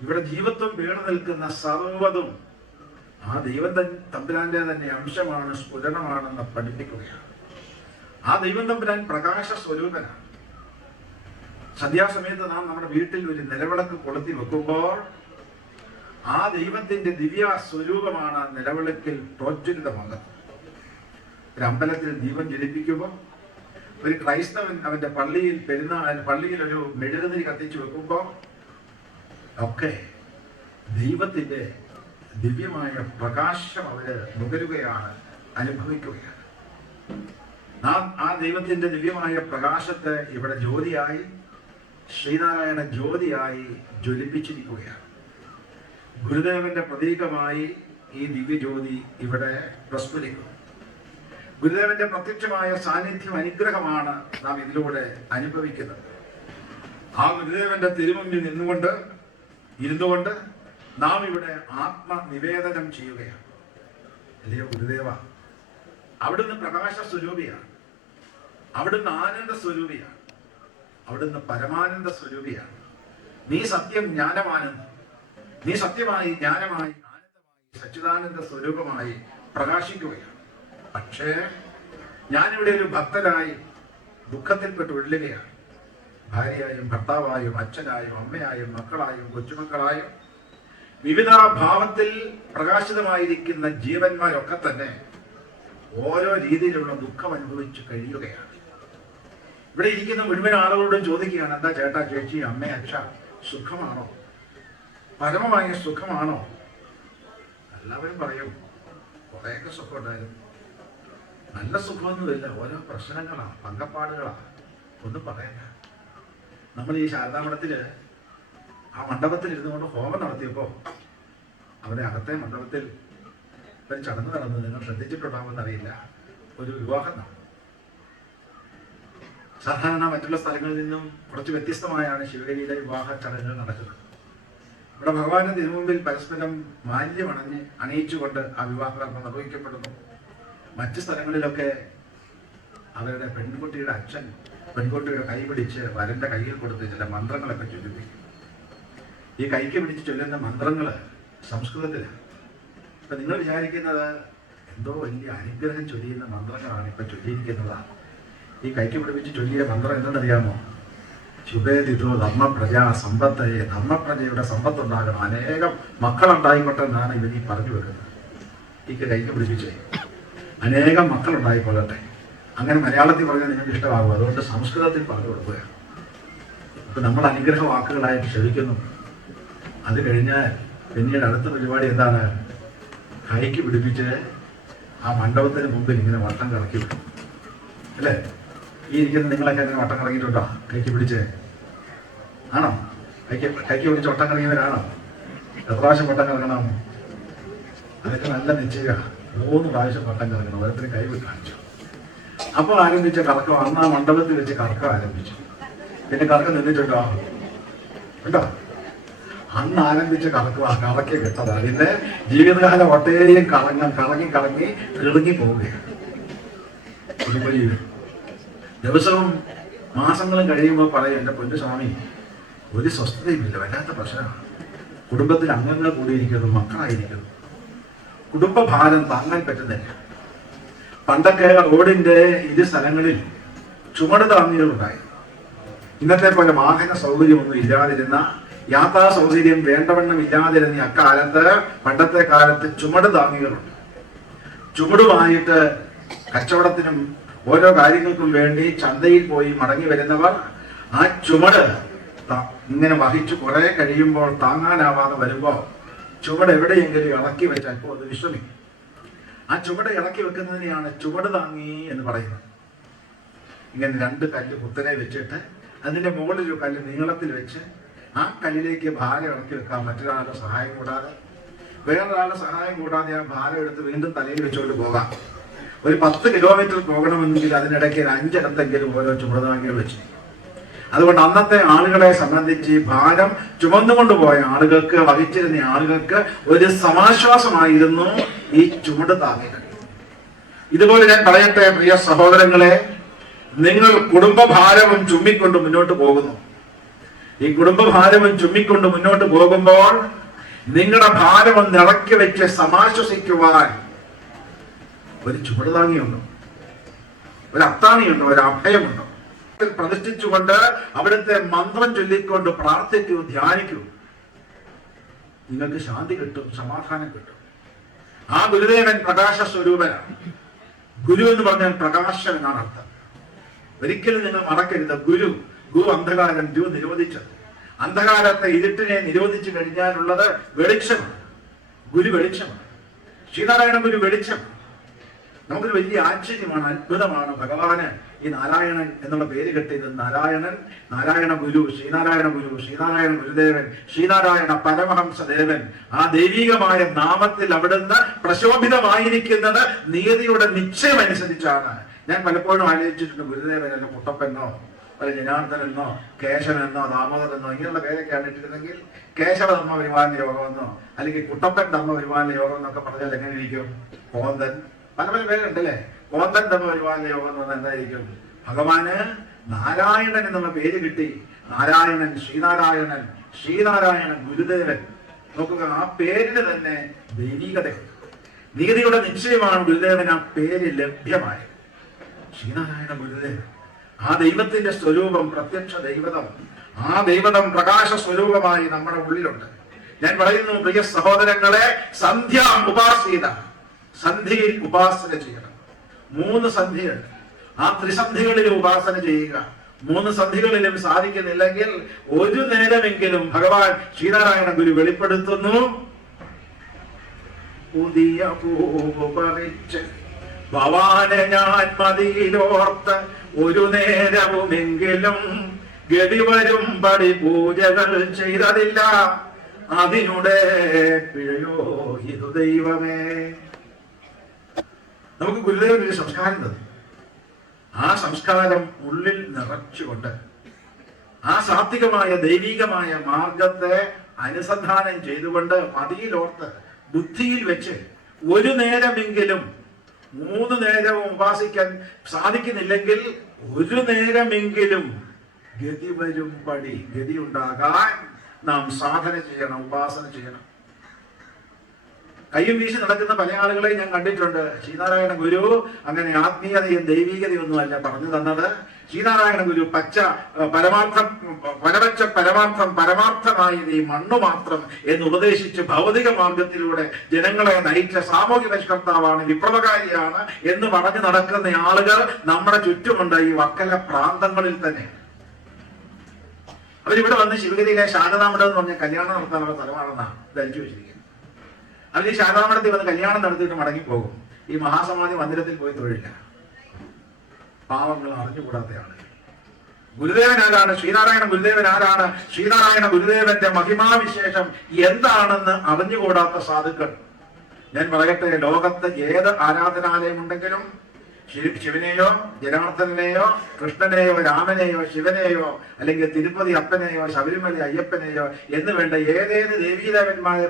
ഇവിടെ ജീവത്വം വീണു നിൽക്കുന്ന സർവ്വതും ആ ദൈവം തമ്പുരാന്റെ തന്നെ അംശമാണ്, സ്ഫുരണമാണെന്ന് പഠിപ്പിക്കുകയാണ്. ആ ദൈവം തമ്പുരാൻ പ്രകാശ സ്വരൂപനാണ്. സന്ധ്യാസമയത്ത് നാം നമ്മുടെ വീട്ടിൽ ഒരു നിലവിളക്ക് കൊളുത്തി വെക്കുമ്പോൾ ആ ദൈവത്തിന്റെ ദിവ്യ സ്വരൂപമാണ് നിലവിളക്കിൽ പ്രോജ്വലിതമാകുന്നത്. ഒരു അമ്പലത്തിൽ ദീപം ജ്വലിപ്പിക്കുമ്പോൾ ഒരു ക്രൈസ്തവൻ അവന്റെ പള്ളിയിൽ ഒരു മെഴുകുതിരി കത്തിച്ചു വെക്കുമ്പോൾ ഒക്കെ ദൈവത്തിന്റെ ദിവ്യമായ പ്രകാശം അവര് നുകരുകയാണ്, അനുഭവിക്കുകയാണ്. നാം ആ ദൈവത്തിന്റെ ദിവ്യമായ പ്രകാശത്തെ ഇവിടെ ജ്യോതിയായി, ശ്രീനാരായണ ജ്യോതിയായി ജ്വലിപ്പിച്ചിരിക്കുകയാണ്. ഗുരുദേവന്റെ പ്രതീകമായി ഈ ദിവ്യജ്യോതി ഇവിടെ പ്രസ്ഫുരിക്കുന്നു. ഗുരുദേവന്റെ പ്രത്യക്ഷമായ സാന്നിധ്യം, അനുഗ്രഹമാണ് നാം ഇതിലൂടെ അനുഭവിക്കുന്നത്. ആ ഗുരുദേവന്റെ തിരുമുമ്പിൽ ഇരുന്നുകൊണ്ട് നാം ഇവിടെ ആത്മനിവേദനം ചെയ്യുകയാണ്. അല്ലയോ ഗുരുദേവ, അവിടുന്ന് പ്രകാശ സ്വരൂപിയാണ്, അവിടുന്ന് ആനന്ദ സ്വരൂപിയാണ്, അവിടുന്ന് പരമാനന്ദ സ്വരൂപിയാണ്. നീ സത്യം ജ്ഞാനമാനന്ദം, നീ സത്യമായി ജ്ഞാനമായി ആനന്ദമായി സച്ചിദാനന്ദ സ്വരൂപമായി പ്രകാശിക്കുകയാണ്. പക്ഷേ ഞാനിവിടെ ഒരു ഭക്തനായി ദുഃഖത്തിൽപ്പെട്ട് ഉള്ളുകയാണ്. ഭാര്യയായും ഭർത്താവായും അച്ഛനായും അമ്മയായും മക്കളായും കൊച്ചുമക്കളായും വിവിധ ഭാവത്തിൽ പ്രകാശിതമായിരിക്കുന്ന ജീവന്മാരൊക്കെ തന്നെ ഓരോ രീതിയിലുള്ള ദുഃഖം അനുഭവിച്ച് കഴിയുകയാണ്. ഇവിടെ ഇരിക്കുന്ന മുഴുവൻ ആളുകളോടും ചോദിക്കുകയാണ്, എന്താ ചേട്ടാ, ചേച്ചി, അമ്മ, അച്ഛ, സുഖമാണോ? പരമമായ സുഖമാണോ? എല്ലാവരും പറയും കുറേയൊക്കെ സുഖം ഉണ്ടായിരുന്നു. നല്ല സുഖമൊന്നുമില്ല, ഓരോ പ്രശ്നങ്ങളാണ്, പങ്കപ്പാടുകളാണ്, ഒന്നും പറയണ്ട. നമ്മൾ ഈ ശാരദാമഠത്തില് ആ മണ്ഡപത്തിൽ ഇരുന്നുകൊണ്ട് ഹോമം നടത്തിയപ്പോൾ അവിടെ അകത്തെ മണ്ഡപത്തിൽ ഒരു ചടങ്ങ് നടന്നത് നിങ്ങൾ ശ്രദ്ധിച്ചിട്ടുണ്ടാവുമെന്ന് അറിയില്ല. ഒരു വിവാഹം നടന്നു. സാധാരണ മറ്റുള്ള സ്ഥലങ്ങളിൽ നിന്നും കുറച്ച് വ്യത്യസ്തമായാണ് ശിവഗിരിയിലെ വിവാഹ ചടങ്ങുകൾ നടക്കുന്നത്. ഇവിടെ ഭഗവാന്റെ തിരുമുമ്പിൽ പരസ്പരം മാല്യം അണിയിച്ചുകൊണ്ട് ആ വിവാഹകർമ്മം നിർവഹിക്കപ്പെടുന്നു. മറ്റു സ്ഥലങ്ങളിലൊക്കെ അവരുടെ പെൺകുട്ടിയുടെ അച്ഛൻ പെൺകുട്ടിയുടെ കൈ പിടിച്ച് വരന്റെ കയ്യിൽ കൊടുത്ത് ചില മന്ത്രങ്ങളൊക്കെ ചൊല്ലിപ്പിക്കും. ഈ കൈക്ക് പിടിച്ച് ചൊല്ലുന്ന മന്ത്രങ്ങൾ സംസ്കൃതത്തിലാണ്. ഇപ്പൊ നിങ്ങൾ വിചാരിക്കുന്നത് എന്തോ വലിയ അനുഗ്രഹം ചൊല്ലിയുന്ന മന്ത്രങ്ങളാണ് ഇപ്പൊ ചൊല്ലിയിരിക്കുന്നതാണ്. ഈ കൈക്ക് പിടിപ്പിച്ച് ചൊല്ലിയ മന്ത്രം എന്തെന്നറിയാമോ? ശുഭേതിഥോ ധർമ്മപ്രജ സമ്പത്തയെ, ധർമ്മപ്രജയുടെ സമ്പത്തുണ്ടാകണം, അനേകം മക്കളുണ്ടായിക്കോട്ടെ എന്നാണ് ഇവർ ഈ പറഞ്ഞു വെക്കുന്നത്. ഈ കൈക്ക് പിടിപ്പിച്ച് അനേകം മക്കളുണ്ടായിക്കൊള്ളട്ടെ. അങ്ങനെ മലയാളത്തിൽ പറഞ്ഞാൽ നിങ്ങൾക്ക് ഇഷ്ടമാകും, അതുകൊണ്ട് സംസ്കൃതത്തിൽ പറഞ്ഞു കൊടുക്കുക. ഇപ്പൊ നമ്മൾ അനുഗ്രഹ വാക്കുകളായിട്ട് ക്ഷണിക്കുന്നു. അത് കഴിഞ്ഞാൽ പിന്നീട് അടുത്ത പരിപാടി എന്താണ്? കൈക്ക് പിടിപ്പിച്ച് ആ മണ്ഡപത്തിന് മുമ്പിൽ ഇങ്ങനെ വട്ടം കറക്കി വിടും, അല്ലേ? ഈ ഇരിക്കുന്ന നിങ്ങളൊക്കെ അങ്ങനെ വട്ടം കറങ്ങിയിട്ടുണ്ടോ? കൈക്ക് പിടിച്ച് ആണോ? കൈക്ക് പിടിച്ച് വട്ടം കറങ്ങിയവരാണോ? എത്ര പ്രാവശ്യം വട്ടം കറങ്ങണം? അതൊക്കെ നല്ല നിശ്ചയ 3 പ്രാവശ്യം വട്ടം കറങ്ങണം. ഓരോരുത്തരും കൈ വിട്ട് കാണിച്ചു. അപ്പോൾ ആരംഭിച്ച കറക്കം അന്ന് ആ മണ്ഡപത്തിൽ വെച്ച് കറക്കം ആരംഭിച്ചു. പിന്നെ കറക്കം നിന്നിട്ടുണ്ടോ? ഉണ്ടോ? അന്ന് ആരംഭിച്ച കറക്കി കിട്ടത് അതിന്റെ ജീവിതകാലം ഒട്ടേറെയും കറങ്ങി കിളങ്ങി പോവുകയാണ്. കുടുംബജീവിതം ദിവസവും മാസങ്ങളും കഴിയുമ്പോൾ പറയും, എൻ്റെ പൊന്നു സ്വാമി ഒരു സ്വസ്ഥതയുമില്ല, വല്ലാത്ത പ്രശ്നമാണ്. കുടുംബത്തിൽ അംഗങ്ങൾ കൂടിയിരിക്കുന്നു, മക്കളായിരിക്കുന്നു, കുടുംബഭാരം താങ്ങാൻ പറ്റുന്നില്ല. പണ്ടൊക്കെ റോഡിന്റെ ഇരു സ്ഥലങ്ങളിൽ ചുമട് താങ്ങികളുണ്ടായി. ഇന്നത്തെ പോലെ വാഹന സൗകര്യമൊന്നും ഇല്ലാതിരുന്ന, യാത്രാ സൗകര്യം വേണ്ടവണ്ണം ഇല്ലാതിരുന്ന അക്കാലത്ത്, പണ്ടത്തെ കാലത്ത് ചുമട് താങ്ങികളുണ്ട്. ചുമടുമായിട്ട് കച്ചവടത്തിനും ഓരോ കാര്യങ്ങൾക്കും വേണ്ടി ചന്തയിൽ പോയി മടങ്ങി വരുന്നവർ ആ ചുമട് ഇങ്ങനെ വഹിച്ചു കുറെ കഴിയുമ്പോൾ താങ്ങാനാവാതെ വരുമ്പോൾ ചുവട് എവിടെയെങ്കിലും ഇറക്കി വെച്ചാൽ ഇപ്പോൾ അത് വിശ്രമിക്കും. ആ ചുവട് ഇറക്കി വെക്കുന്നതിനെയാണ് ചുവട് താങ്ങി എന്ന് പറയുന്നത്. ഇങ്ങനെ 2 കല്ല് കുത്തനെ വെച്ചിട്ട് അതിന്റെ മുകളിൽ ഒരു കല്ല് നീളത്തിൽ വെച്ച് ആ കല്ലിലേക്ക് ഭാരം ഇറക്കി വെക്കാം, മറ്റൊരാളുടെ സഹായം കൂടാതെ. വേറൊരാളുടെ സഹായം കൂടാതെ ആ ഭാരം എടുത്ത് വീണ്ടും തലയിൽ വെച്ചുകൊണ്ട് പോകാം. ഒരു 10 കിലോമീറ്റർ പോകണമെങ്കിൽ അതിനിടയ്ക്ക് 5 ഇടത്തെങ്കിലും ഓരോ ചുമടുതാങ്ങികൾ വെച്ചു. അതുകൊണ്ട് അന്നത്തെ ആളുകളെ സംബന്ധിച്ച് ഭാരം ചുമന്നുകൊണ്ട് പോയ ആളുകൾക്ക്, വഹിച്ചിരുന്ന ആളുകൾക്ക് ഒരു സമാശ്വാസമായിരുന്നു ഈ ചുമട് താങ്ങികൾ. ഇതുപോലെ ഞാൻ പറയട്ടെ പ്രിയ സഹോദരങ്ങളെ, നിങ്ങൾ കുടുംബഭാരവും ചുമ്മിക്കൊണ്ട് മുന്നോട്ട് പോകുന്നു. ഈ കുടുംബഭാരവും ചുമ്മിക്കൊണ്ട് മുന്നോട്ട് പോകുമ്പോൾ നിങ്ങളുടെ ഭാരം ഒന്ന് ഇറക്കി വെച്ച് സമാശ്വസിക്കുവാൻ ഒരു ചുമടുതാങ്ങിയുണ്ടോ? ഒരു അത്താണിയുണ്ടോ? ഒരു അഭയമുണ്ടോ? പ്രതിഷ്ഠിച്ചുകൊണ്ട് അവിടുത്തെ മന്ത്രം ചൊല്ലിക്കൊണ്ട് പ്രാർത്ഥിക്കൂ, ധ്യാനിക്കൂ. നിങ്ങൾക്ക് ശാന്തി കിട്ടും, സമാധാനം കിട്ടും. ആ ഗുരുദേവൻ പ്രകാശ സ്വരൂപനാണ്. ഗുരു എന്ന് പറഞ്ഞാൽ പ്രകാശം എന്നാണ് അർത്ഥം. ഒരിക്കലും നിങ്ങൾ മറക്കരുത്. ഗു അന്ധകാരം, ഗു നിരോധിച്ചത്. അന്ധകാരത്തെ, ഇരുട്ടിനെ നിരോധിച്ചു കഴിഞ്ഞാലുള്ളത് വെളിച്ചമാണ്. ഗുരു വെളിച്ചമാണ്. ശ്രീനാരായണ ഗുരു വെളിച്ചമാണ്. നമുക്കൊരു വലിയ ആശ്ചര്യമാണ്, അത്ഭുതമാണ്. ഭഗവാന് ഈ നാരായണൻ എന്നുള്ള പേര് കെട്ടിയത്. നാരായണ ഗുരു, ശ്രീനാരായണ ഗുരുദേവൻ, ശ്രീനാരായണ പരമഹംസദേവൻ. ആ ദൈവികമായ നാമത്തിൽ അവിടുന്ന് പ്രശോഭിതമായിരിക്കുന്നത് നിയതിയുടെ നിശ്ചയം അനുസരിച്ചാണ്. ഞാൻ പലപ്പോഴും ആലോചിച്ചിട്ടുണ്ട്, ഗുരുദേവൻ അല്ല കുട്ടപ്പനോ അല്ല ജനാർദ്ദനെന്നോ കേശവനെന്നോ ദാമോദരനോ ഇങ്ങനെയുള്ള പേരൊക്കെയാണ് ഇട്ടിരുന്നെങ്കിൽ കേശവ ധർമ്മ പരിപാലന യോഗമെന്നോ അല്ലെങ്കിൽ കുട്ടപ്പൻ ധർമ്മ പരിപാലന യോഗം എന്നൊക്കെ പറഞ്ഞാൽ എങ്ങനെ ഇരിക്കും? കോന്തൻ, പല പേരുണ്ടല്ലേ. കോന്തൻ ധർമ്മ പരിപാലന യോഗം എന്ന് പറഞ്ഞാൽ എന്തായിരിക്കും? ഭഗവാന് നാരായണൻ എന്നുള്ള പേര് കിട്ടി. നാരായണൻ, ശ്രീനാരായണൻ ഗുരുദേവൻ. നോക്കുക, ആ പേരിന് തന്നെ ദൈവികതയുണ്ട്. നീതിയുടെ നിശ്ചയമാണ് ഗുരുദേവൻ ആ പേര് ലഭ്യമായത്. ശ്രീനാരായണ ഗുരുദേവൻ, ആ ദൈവത്തിന്റെ സ്വരൂപം, പ്രത്യക്ഷ ദൈവതം. ആ ദൈവതം പ്രകാശ സ്വരൂപമായി നമ്മുടെ ഉള്ളിലുണ്ട്. ഞാൻ പറയുന്നു പ്രിയ സഹോദരങ്ങളെ, സന്ധ്യ ഉപാസീത, സന്ധ്യയിൽ ഉപാസന ചെയ്യണം. 3 സന്ധ്യയുണ്ട്. ആ ത്രിസന്ധികളിൽ ഉപാസന ചെയ്യുക. 3 സന്ധികളിലും സാധിക്കുന്നില്ലെങ്കിൽ ഒരു നേരമെങ്കിലും ഭഗവാൻ ശ്രീനാരായണ ഗുരു വെളിപ്പെടുത്തുന്നു. പുതിയ പൂവ് പറിച്ച് ഭവാനെ ഞാൻ മതിയിലോർത്ത് ഒരു നേരവുമെങ്കിലും ഗതി വരും പടി പൂജകൾ ചെയ്തതില്ല, അതിനുടെ പിഴയോ ഇതു ദൈവമേ. നമുക്ക് ഗുരുദേവൻ ഒരു സംസ്കാരം തന്നു. ആ സംസ്കാരം ഉള്ളിൽ നിറച്ചുകൊണ്ട് ആ സാത്വികമായ ദൈവികമായ മാർഗത്തെ അനുസന്ധാനം ചെയ്തുകൊണ്ട് മതിയിലോർത്ത് ബുദ്ധിയിൽ വെച്ച് ഒരു നേരമെങ്കിലും, 3 നേരവും ഉപാസിക്കാൻ സാധിക്കുന്നില്ലെങ്കിൽ ഒരു നേരമെങ്കിലും ഗതി വരും പടി, ഗതി ഉണ്ടാകാൻ നാം സാധന ചെയ്യണം, ഉപാസന ചെയ്യണം. കയ്യും വീശി നടക്കുന്ന പല ആളുകളെയും ഞാൻ കണ്ടിട്ടുണ്ട്. ശ്രീനാരായണ ഗുരു അങ്ങനെ ആത്മീയതയും ദൈവീകതയും ഒന്നുമല്ല പറഞ്ഞു തന്നത്. ശ്രീനാരായണ ഗുരു പരമാർത്ഥമായി ഈ മണ്ണു മാത്രം എന്ന് ഉപദേശിച്ച് ഭൗതിക മാർഗത്തിലൂടെ ജനങ്ങളെ നയിച്ച സാമൂഹ്യ പരിഷ്കർത്താവാണ്, വിപ്ലവകാരിയാണ് എന്ന് പറഞ്ഞു നടക്കുന്ന ആളുകൾ നമ്മുടെ ചുറ്റുമുണ്ട്, ഈ വക്കല പ്രാന്തങ്ങളിൽ തന്നെ. അവരിവിടെ വന്ന് ശിവഗിരിയിലെ ശാരദാമഠം എന്ന് പറഞ്ഞ കല്യാണം നടത്താനുള്ള സ്ഥലമാണെന്നാണ് ധരിച്ചു വെച്ചിരിക്കുന്നത്. അവർ ഈ ശാരദാമഠത്തിൽ വന്ന് കല്യാണം നടത്തിയിട്ട് മടങ്ങിപ്പോകും. ഈ മഹാസമാധി മന്ദിരത്തിൽ പോയി തൊഴില്ല. പാവങ്ങൾ അറിഞ്ഞുകൂടാത്ത ആളുകൾ. ഗുരുദേവൻ ആരാണ്? ശ്രീനാരായണ ഗുരുദേവൻ ആരാണ്? ശ്രീനാരായണ ഗുരുദേവന്റെ മഹിമാവിശേഷം എന്താണെന്ന് അറിഞ്ഞുകൂടാത്ത സാധുക്കൾ. ഞാൻ പറയട്ടെ, ലോകത്ത് ഏത് ആരാധനാലയം ഉണ്ടെങ്കിലും ശിവനെയോ ജനാർദ്ദനെയോ കൃഷ്ണനെയോ രാമനെയോ ശിവനെയോ അല്ലെങ്കിൽ തിരുപ്പതി അപ്പനെയോ ശബരിമല അയ്യപ്പനെയോ എന്ന് വേണ്ട ഏതേത് ദേവീദേവന്മാരെ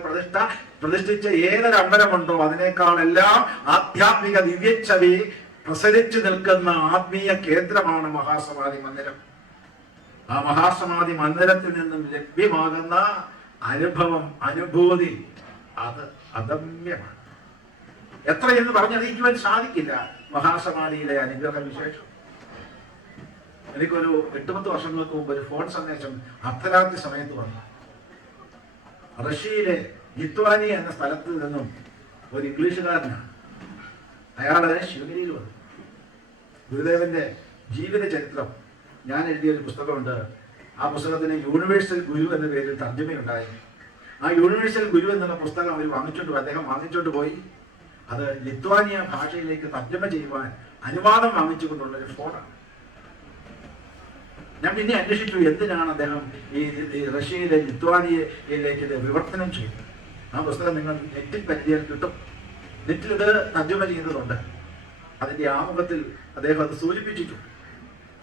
പ്രതിഷ്ഠിച്ച ഏതൊരു അമ്പലമുണ്ടോ അതിനേക്കാളെല്ലാം ആധ്യാത്മിക ദിവ്യച്ഛവി പ്രസരിച്ചു നിൽക്കുന്ന ആത്മീയ കേന്ദ്രമാണ് മഹാസമാധി മന്ദിരം. ആ മഹാസമാധി മന്ദിരത്തിൽ നിന്നും ലഭ്യമാകുന്ന അനുഭൂതി അത് അദമ്യമാണ്. എത്രയെന്ന് പറഞ്ഞറിയിക്കുവാൻ സാധിക്കില്ല മഹാസമാധിയിലെ അനുഗ്രഹ വിശേഷം. എനിക്കൊരു 8-10 വർഷങ്ങൾക്ക് മുമ്പ് ഒരു ഫോൺ സന്ദേശം അർദ്ധരാത്രി സമയത്ത് വന്നു. റഷ്യയിലെ ലിത്വാനിയ എന്ന സ്ഥലത്ത് നിന്നും ഒരു ഇംഗ്ലീഷുകാരനാണ്. അയാള് ശിവഗിരിയിൽ വന്നു. ഗുരുദേവന്റെ ജീവിത ചരിത്രം ഞാൻ എഴുതിയൊരു പുസ്തകമുണ്ട്. ആ പുസ്തകത്തിന് യൂണിവേഴ്സൽ ഗുരു എന്ന പേരിൽ തർജ്ജമയുണ്ടായി. ആ യൂണിവേഴ്സൽ ഗുരു എന്നുള്ള പുസ്തകം അദ്ദേഹം വാങ്ങിച്ചോണ്ട് പോയി അത് ലിത്വാനിയ ഭാഷയിലേക്ക് തർജ്ജമ ചെയ്യുവാൻ അനുവാദം വാങ്ങിച്ചുകൊണ്ടുള്ള ഒരു ഫോണാണ്. ഞാൻ പിന്നെ അന്വേഷിച്ചു എന്തിനാണ് അദ്ദേഹം ഈ റഷ്യയിലെ ലിത്വാനിയയിലേക്ക് ഇത് വിവർത്തനം ചെയ്തത്. ആ പുസ്തകം നിങ്ങൾ നെറ്റിൽ പറ്റിയാൽ കിട്ടും. നെറ്റിൽ ഇത് തർജ്ജമ ചെയ്തതുണ്ട്. അതിന്റെ ആമുഖത്തിൽ അദ്ദേഹം അത് സൂചിപ്പിച്ചിട്ടു.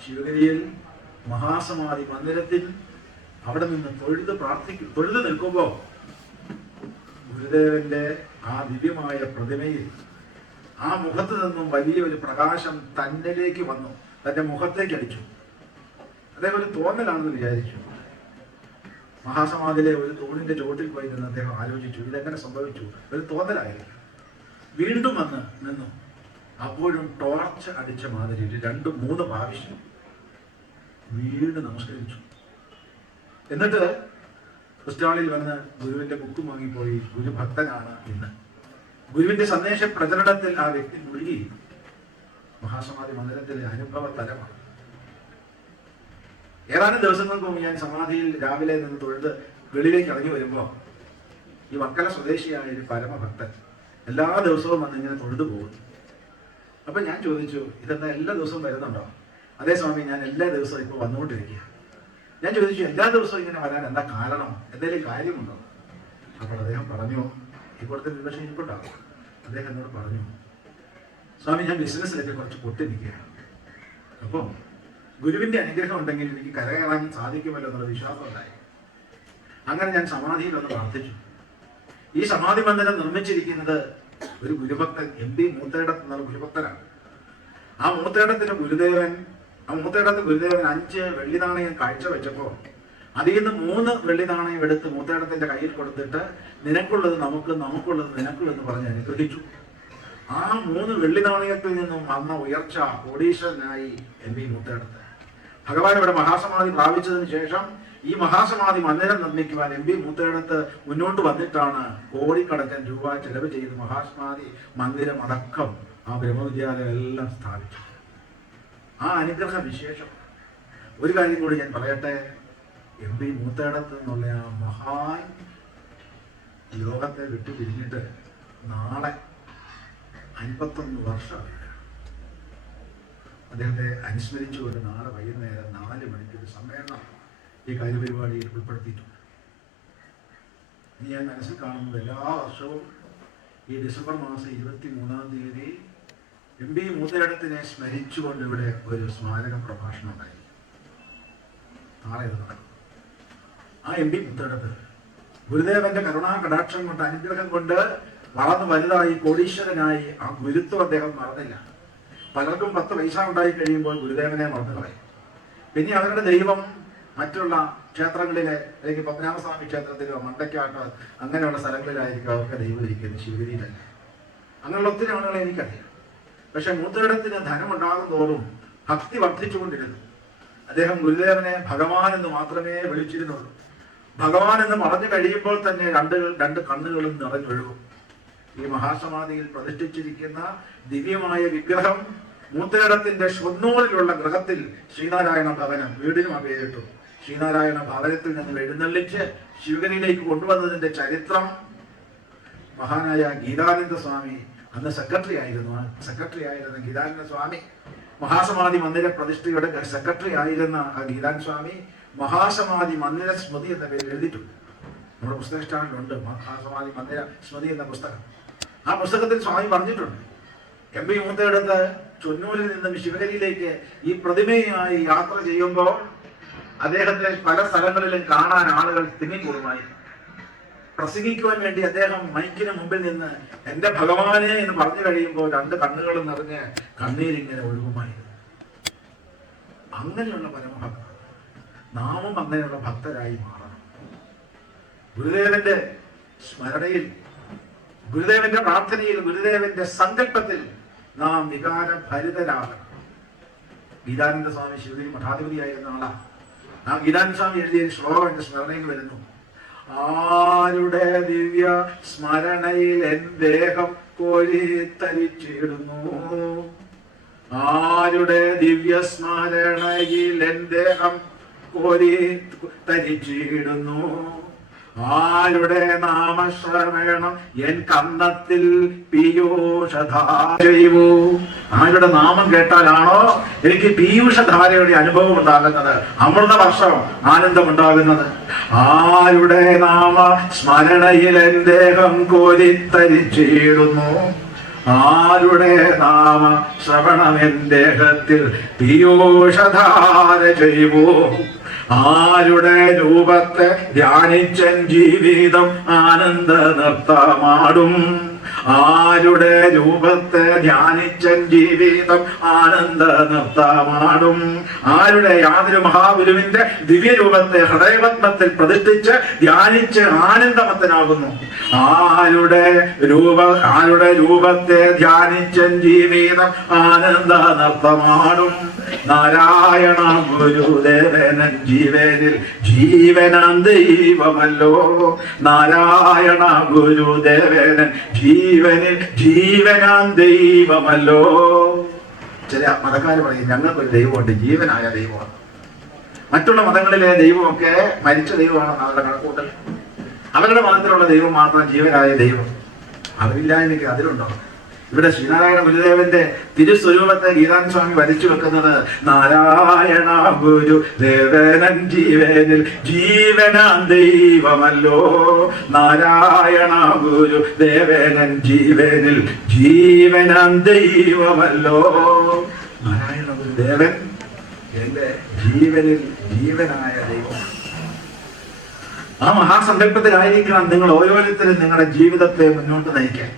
ശിവഗിരിയിൽ മഹാസമാധി മന്ദിരത്തിൽ അവിടെ നിന്ന് തൊഴുതു നിൽക്കുമ്പോൾ ഗുരുദേവന്റെ ആ ദിവ്യമായ പ്രതിമയിൽ ആ മുഖത്ത് നിന്നും വലിയൊരു പ്രകാശം തന്നിലേക്ക് വന്നു, തന്റെ മുഖത്തേക്ക് അടിച്ചു. അദ്ദേഹം ഒരു തോന്നലാണെന്ന് വിചാരിച്ചു. മഹാസമാധിയിലെ ഒരു തൂണിന്റെ ചുവട്ടിൽ പോയി നിന്ന് അദ്ദേഹം ആലോചിച്ചു, ഇതെങ്ങനെ സംഭവിച്ചു? ഒരു തോന്നലായിരുന്നു. വീണ്ടും വന്ന് നിന്നു. അപ്പോഴും ടോർച്ച് അടിച്ച മാതിരി 2-3 പ്രാവശ്യം വീണ്ടും നമസ്കരിച്ചു. എന്നിട്ട് ക്രിസ്റ്റാളിൽ വന്ന് ഗുരുവിന്റെ ബുക്ക് വാങ്ങിപ്പോയി. ഗുരുഭക്തനാണ് ഇന്ന്. ഗുരുവിന്റെ സന്ദേശ പ്രചരണത്തിൽ ആ വ്യക്തി മുഴുകി. മഹാസമാധി മന്ദിരത്തിലെ അനുഭവ തലമാണ്. ഏതാനും ദിവസങ്ങൾക്ക് മുമ്പ് ഞാൻ സമാധിയിൽ രാവിലെ നിന്ന് തൊഴുത് വെളിയിലേക്ക് ഇറങ്ങി വരുമ്പോൾ ഈ വക്കല സ്വദേശിയായ ഒരു പരമഭക്തൻ എല്ലാ ദിവസവും വന്ന് ഇങ്ങനെ തൊഴുതു പോകുന്നു. അപ്പൊ ഞാൻ ചോദിച്ചു, ഇതെന്താ എല്ലാ ദിവസവും വരുന്നുണ്ടോ? അതേ സ്വാമി, ഞാൻ എല്ലാ ദിവസവും ഇപ്പൊ വന്നുകൊണ്ടിരിക്കുക. ഞാൻ ചോദിച്ചു, എല്ലാ ദിവസവും ഇങ്ങനെ വരാൻ എന്താ കാരണം? എന്തെങ്കിലും കാര്യമുണ്ടോ? അപ്പോൾ അദ്ദേഹം പറഞ്ഞു, ഇപ്പോഴത്തെ വിമർശനം ഇരിപ്പുണ്ടാകും. അദ്ദേഹം എന്നോട് പറഞ്ഞു, സ്വാമി, ഞാൻ ബിസിനസ്സിലൊക്കെ കുറച്ച് പൊട്ടി നിൽക്കുകയാണ്. അപ്പോൾ ഗുരുവിന്റെ അനുഗ്രഹം ഉണ്ടെങ്കിൽ എനിക്ക് കരകയറാൻ സാധിക്കുമല്ലോ എന്നുള്ള വിശ്വാസം ഉണ്ടായി. അങ്ങനെ ഞാൻ സമാധിയിൽ ഒന്ന് പ്രാർത്ഥിച്ചു. ഈ സമാധി മന്ദിരം നിർമ്മിച്ചിരിക്കുന്നത് ഒരു ഗുരുഭക്തൻ MP മൂത്തേടത്ത് എന്നുള്ള ഗുരുഭക്തനാണ്. ആ മൂത്തേടത്ത് ഗുരുദേവൻ 5 വെള്ളി നാണയം കാഴ്ചവെച്ചപ്പോൾ അതിൽ നിന്ന് 3 വെള്ളി നാണയം എടുത്ത് മൂത്തേടത്തിന്റെ കയ്യിൽ കൊടുത്തിട്ട് നിനക്കുള്ളത് നമുക്കും നമുക്കുള്ളത് നിനക്കും എന്ന് പറഞ്ഞ് അനുഗ്രഹിച്ചു. ആ 3 വെള്ളി നാണയത്തിൽ നിന്നും വന്ന ഉയർച്ച കോടീശ്വരനായി MP മൂത്തേടത്ത്. ഭഗവാൻ ഇവിടെ മഹാസമാധി പ്രാപിച്ചതിന് ശേഷം ഈ മഹാസമാധി മന്ദിരം നിർമ്മിക്കുവാൻ MP മൂത്തേടത്ത് മുന്നോട്ട് വന്നിട്ടാണ് കോടിക്കണക്കിന് രൂപ ചെലവ് ചെയ്ത് മഹാസമാധി മന്ദിരം അടക്കം ആ ബ്രഹ്മവിദ്യാലയം എല്ലാം സ്ഥാപിച്ചു. ആ അനുഗ്രഹ വിശേഷം ഒരു കാര്യം കൂടി ഞാൻ പറയട്ടെ. MP മൂത്തേടത്ത് നിന്നുള്ള ആ മഹാൻ ലോകത്തെ വിട്ടു പിരിഞ്ഞിട്ട് നാളെ 51 വർഷം അദ്ദേഹത്തെ അനുസ്മരിച്ചുകൊണ്ട് നാളെ വൈകുന്നേരം 4 മണിക്ക് ഒരു സമ്മേളനം ഈ കാര്യപരിപാടിയിൽ ഉൾപ്പെടുത്തിയിട്ടുണ്ട്. ഇനി ഞാൻ മനസ്സിൽ കാണുന്നത് എല്ലാ വർഷവും ഈ ഡിസംബർ മാസം 23-ാം തീയതി MP മൂത്തേടത്തിനെ സ്മരിച്ചുകൊണ്ട് ഇവിടെ ഒരു സ്മാരക പ്രഭാഷണം ഉണ്ടായി. നാളെ ഇത് നടക്കും. ആ MP മൂത്തേടത്ത് ഗുരുദേവന്റെ കരുണാ കടാക്ഷം കൊണ്ട് അനുഗ്രഹം കൊണ്ട് വളർന്നു വലുതായി കോടീശ്വരനായി ആ ഗുരുത്വം അദ്ദേഹം മറന്നില്ല. പലർക്കും 10 പൈസ ഉണ്ടായി കഴിയുമ്പോൾ ഗുരുദേവനെ മറന്നു കളയും. പിന്നെ അവരുടെ ദൈവം മറ്റുള്ള ക്ഷേത്രങ്ങളിലെ അല്ലെങ്കിൽ പത്മനാഭസ്വാമി ക്ഷേത്രത്തിലോ മണ്ടയ്ക്കാട്ടോ അങ്ങനെയുള്ള സ്ഥലങ്ങളിലായിരിക്കും അവർക്ക് ദൈവം ഇരിക്കുന്നത്, ശിവഗിരിയിലല്ല. അങ്ങനെയുള്ള ഒത്തിരി ആളുകളെ എനിക്കറിയാം. പക്ഷെ മൂത്തയിടത്തിന് ധനമുണ്ടാകും തോറും ഭക്തി വർദ്ധിച്ചുകൊണ്ടിരുന്നു. അദ്ദേഹം ഗുരുദേവനെ ഭഗവാൻ എന്ന് മാത്രമേ വിളിച്ചിരുന്നുള്ളൂ. ഭഗവാൻ എന്ന് പറഞ്ഞു കഴിയുമ്പോൾ തന്നെ രണ്ട് കണ്ണുകളും നിറഞ്ഞൊഴുകും. ഈ മഹാസമാധിയിൽ പ്രതിഷ്ഠിച്ചിരിക്കുന്ന ദിവ്യമായ വിഗ്രഹം മൂത്തയിടത്തിന്റെ ഷൊർണൂരിലുള്ള ഗൃഹത്തിൽ ശ്രീനാരായണ ഭവനം, വീടിനും പേരിട്ടു, ശ്രീനാരായണ ഭവനത്തിൽ നിന്ന് എഴുന്നള്ളിച്ച് ശിവഗിരിയിലേക്ക് കൊണ്ടുവന്നതിന്റെ ചരിത്രം മഹാനായ ഗീതാനന്ദ സ്വാമി, അന്ന് സെക്രട്ടറി ആയിരുന്ന ഗീതാനന്ദ സ്വാമി, മഹാസമാധി മന്ദിര പ്രതിഷ്ഠയുടെ സെക്രട്ടറി ആയിരുന്ന ആ ഗീതാനന്ദ സ്വാമി മഹാസമാധി മന്ദിര സ്മൃതി എന്ന പേരിൽ എഴുതിയിട്ടുണ്ട്. നമ്മുടെ പുസ്തക സ്റ്റാളിലുണ്ട് മഹാസമാധി മന്ദിര സ്മൃതി എന്ന പുസ്തകം. ആ പുസ്തകത്തിൽ സ്വാമി പറഞ്ഞിട്ടുണ്ട്, എം പി മൂത്തയിടത്ത് ചൊന്നൂരിൽ നിന്നും ശിവഗിരിയിലേക്ക് ഈ പ്രതിമയുമായി യാത്ര ചെയ്യുമ്പോൾ അദ്ദേഹത്തെ പല സ്ഥലങ്ങളിലും കാണാൻ ആളുകൾ തിങ്ങിക്കൂടുമായി. പ്രസംഗിക്കുവാൻ വേണ്ടി അദ്ദേഹം മൈക്കിന് മുമ്പിൽ നിന്ന് എന്റെ ഭഗവാനെ എന്ന് പറഞ്ഞു കഴിയുമ്പോൾ രണ്ട് കണ്ണുകളും നിറഞ്ഞ് കണ്ണീരിങ്ങനെ ഒഴുകുമായിരുന്നു. അങ്ങനെയുള്ള പരമഭക്തർ, നാമും അങ്ങനെയുള്ള ഭക്തരായി മാറണം. ഗുരുദേവന്റെ സ്മരണയിൽ, ഗുരുദേവന്റെ പ്രാർത്ഥനയിൽ, ഗുരുദേവന്റെ സങ്കല്പത്തിൽ നാം വികാരഭരിതരാകണം. ഗീതാനന്ദ സ്വാമി ശിവഗിരി മഠാധിപതിയായിരുന്ന ആളാണ്. ആ ഗീതാനന്ദ സ്വാമി എഴുതിയ ശ്ലോകം എന്റെ സ്മരണയിൽ വരുന്നു. ആരുടെ ദിവ്യ സ്മരണയിൽ എൻ ദേഹം കോരിത്തരിച്ചിടുന്നു, ആരുടെ ദിവ്യ സ്മരണയിൽ എൻ ദേഹം കോരിത്തരിച്ചിടുന്നു, ആരുടെ നാമശ്രവണം എൻ കന്നത്തിൽ പീയൂഷധാരയൂ. ആരുടെ നാമം കേട്ടാലാണോ എനിക്ക് പീയൂഷധാരയുടെ അനുഭവം ഉണ്ടാകുന്നത്, അമൃത വർഷം ആനന്ദം ഉണ്ടാകുന്നത്. ആരുടെ നാമ സ്മരണയിൽ എൻ ദേഹം കോരിത്തരിച്ചിടുന്നു, ആരുടെ നാമ ശ്രവണം എൻ ദേഹത്തിൽ പീയൂഷധാര ചെയ്യൂ. ആരുടെ രൂപത്തെ ധ്യാനിച്ചൻ ജീവിതം ആനന്ദ നൃത്തമാടും, ആരുടെ രൂപത്തെ ധ്യാനിച്ചൻ ജീവിതം ആനന്ദ നൃത്തമാടും. ആരുടെ യാതൊരു മഹാഗുരുവിന്റെ ദിവ്യരൂപത്തെ ഹൃദയപത്മത്തിൽ പ്രതിഷ്ഠിച്ച് ധ്യാനിച്ച് ആനന്ദമത്തനാകുന്നു. ആരുടെ രൂപത്തെ ധ്യാനിച്ചൻ ജീവിതം ആനന്ദ നൃത്തമാടും. നാരായണ ഗുരുദേവനൻ ജീവനിൽ ജീവനാം ദൈവമല്ലോ, നാരായണ ഗുരുദേവനൻ ജീവനിൽ ജീവനാം ദൈവമല്ലോ. ചില മതക്കാർ പറയും ഞങ്ങൾക്കൊരു ദൈവമുണ്ട്, ജീവനായ ദൈവമാണ്. മറ്റുള്ള മതങ്ങളിലെ ദൈവമൊക്കെ മരിച്ച ദൈവമാണെന്ന് അവരുടെ കണക്കൂട്ടൽ. അവരുടെ മതത്തിലുള്ള ദൈവം മാത്രം ജീവനായ ദൈവം. അറിവില്ലായ്മയ്ക്ക് അതിലുണ്ടോ? ഇവിടെ ശ്രീനാരായണ ഗുരുദേവന്റെ തിരുസ്വരൂപത്തെ ഗീതാനന്ദ സ്വാമി വരച്ചു വെക്കുന്നത് നാരായണ ഗുരുദേവനൻ ജീവനിൽ ജീവനാം ദൈവമല്ലോ, നാരായണ ഗുരുദേവനൻ ജീവനിൽ ജീവനാം ദൈവമല്ലോ. നാരായണ ഗുരുദേവൻ എന്റെ ജീവനിൽ ജീവനായ ദൈവം. ആ മഹാസങ്കല്പത്തിലായിരിക്കണം നിങ്ങൾ ഓരോരുത്തരും നിങ്ങളുടെ ജീവിതത്തെ മുന്നോട്ട് നയിക്കാൻ.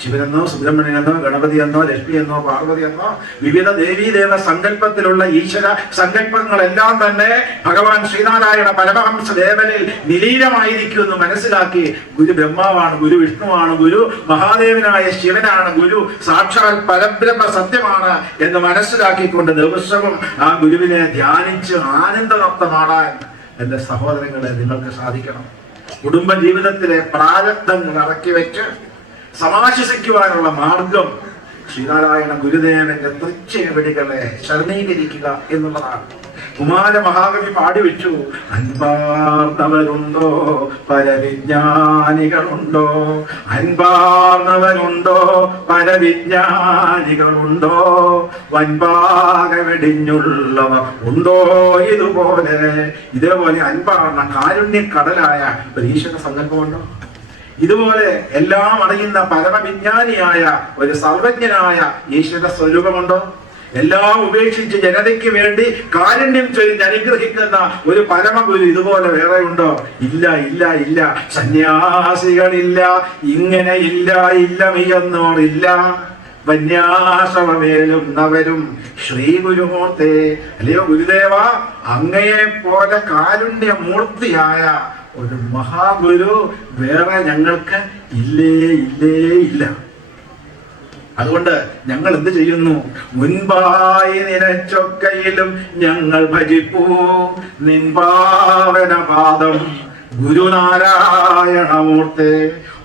ശിവനെന്നോ സുബ്രഹ്മണ്യനെന്നോ ഗണപതിയെന്നോ ലക്ഷ്മിയെന്നോ പാർവതിയെന്നോ വിവിധ ദേവീദേവ സങ്കല്പത്തിലുള്ള ഈശ്വര സങ്കല്പങ്ങളെല്ലാം തന്നെ ഭഗവാൻ ശ്രീനാരായണ പരമഹംസ ദേവനിൽ നിലീനമായിരിക്കുമെന്ന് മനസ്സിലാക്കി ഗുരു ബ്രഹ്മാവാണ്, ഗുരു വിഷ്ണുവാണ്, ഗുരു മഹാദേവനായ ശിവനാണ്, ഗുരു സാക്ഷാൽ പരബ്രഹ്മ സത്യമാണ് എന്ന് മനസ്സിലാക്കിക്കൊണ്ട് ദിവസവും ആ ഗുരുവിനെ ധ്യാനിച്ച് ആനന്ദനൃത്തമാടാൻ എന്റെ സഹോദരങ്ങളെ നിങ്ങൾക്ക് സാധിക്കണം. കുടുംബ ജീവിതത്തിലെ പ്രാരബ്ധങ്ങൾ ഇറക്കി വെച്ച് സമാശ്വസിക്കുവാനുള്ള മാർഗം ശ്രീനാരായണ ഗുരുദേവന്റെ തൃച്ചേവടികളെ ശരണീകരിക്കുക എന്നുള്ളതാണ്. കുമാര മഹാകവി പാടിവെച്ചു, അൻപാർന്നവരുണ്ടോ പരവിജ്ഞാനികളുണ്ടോ, അൻപാർന്നവരുണ്ടോ പരവിജ്ഞാനികളുണ്ടോ, വൻപാക വെടിഞ്ഞുള്ളവർ ഉണ്ടോ ഇതുപോലെ. ഇതേപോലെ അൻപാർന്ന കാരുണ്യക്കടലായ ഒരു ഈശ്വര സങ്കല്പമുണ്ടോ? ഇതുപോലെ എല്ലാം അറിയുന്ന പരമവിജ്ഞാനിയായ ഒരു സർവജ്ഞനായ ഈശ്വര സ്വരൂപമുണ്ടോ? എല്ലാം ഉപേക്ഷിച്ച് ജനതയ്ക്ക് വേണ്ടി കാരുണ്യം ചെയ്ത് അനുഗ്രഹിക്കുന്ന ഒരു പരമഗുരു ഇതുപോലെ വേറെ ഉണ്ടോ? ഇല്ല ഇല്ല ഇല്ല. സന്യാസികളില്ല, ഇങ്ങനെ ഇല്ല, ഇല്ലമിയെന്നോറില്ല. വന്യാസമേലുന്നവരും ശ്രീ ഗുരുമൂർത്തേ. അല്ലയോ ഗുരുദേവ, അങ്ങയെ പോലെ കാരുണ്യമൂർത്തിയായ ഒരു മഹാഗുരു വേറെ ഞങ്ങൾക്ക് ഇല്ല. അതുകൊണ്ട് ഞങ്ങൾ എന്ത് ചെയ്യുന്നു? മുൻപായി നിനച്ചൊക്കയിലും ഞങ്ങൾ ഭജിപ്പൂ നിൻപാവനപാദം ഗുരുനാരായണമൂർത്തേ.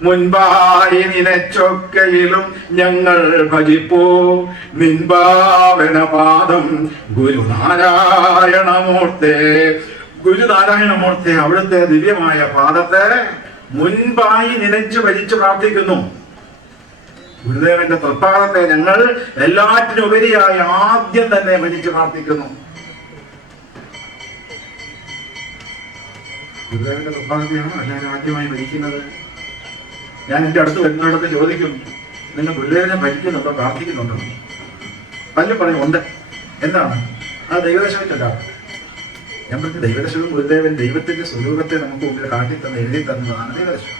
മുൻപായി നിനച്ചൊക്കയിലും ഞങ്ങൾ ഭജിപ്പൂ നിൻപാവനപാദം ഗുരുനാരായണമൂർത്തേ. ഗുരുനാരായണമൂർത്തി അവിടുത്തെ ദിവ്യമായ പാദത്തെ മുൻപായി നിനച്ച് ഭജിച്ച് പ്രാർത്ഥിക്കുന്നു. ഗുരുദേവന്റെ തൃപ്പാദത്തെ ഞങ്ങൾ എല്ലാറ്റിനുപരിയായി ആദ്യം തന്നെ ഭജിച്ച് പ്രാർത്ഥിക്കുന്നു. ഗുരുദേവന്റെ തൃപ്പാദത്തെയാണ് എല്ലാവരും ആദ്യമായി ഭജിക്കുന്നത്. ഞാൻ എൻ്റെ അടുത്ത് വരുന്നവരൊക്കെ ചോദിക്കും, നിങ്ങൾ ഗുരുദേവനെ ഭജിക്കുന്നുണ്ടോ, പ്രാർത്ഥിക്കുന്നുണ്ടോ? പലരും പറയും ഉണ്ട്. എന്താണ് ആ ദൈവദശമില്ല? ഞാൻ പറഞ്ഞു, ദൈവദശവും ഗുരുദേവൻ ദൈവത്തിന്റെ സ്വരൂപത്തെ നമുക്ക് മുമ്പിൽ കാട്ടിത്തന്ന് എഴുതി തന്നതാണ് ദൈവദശം.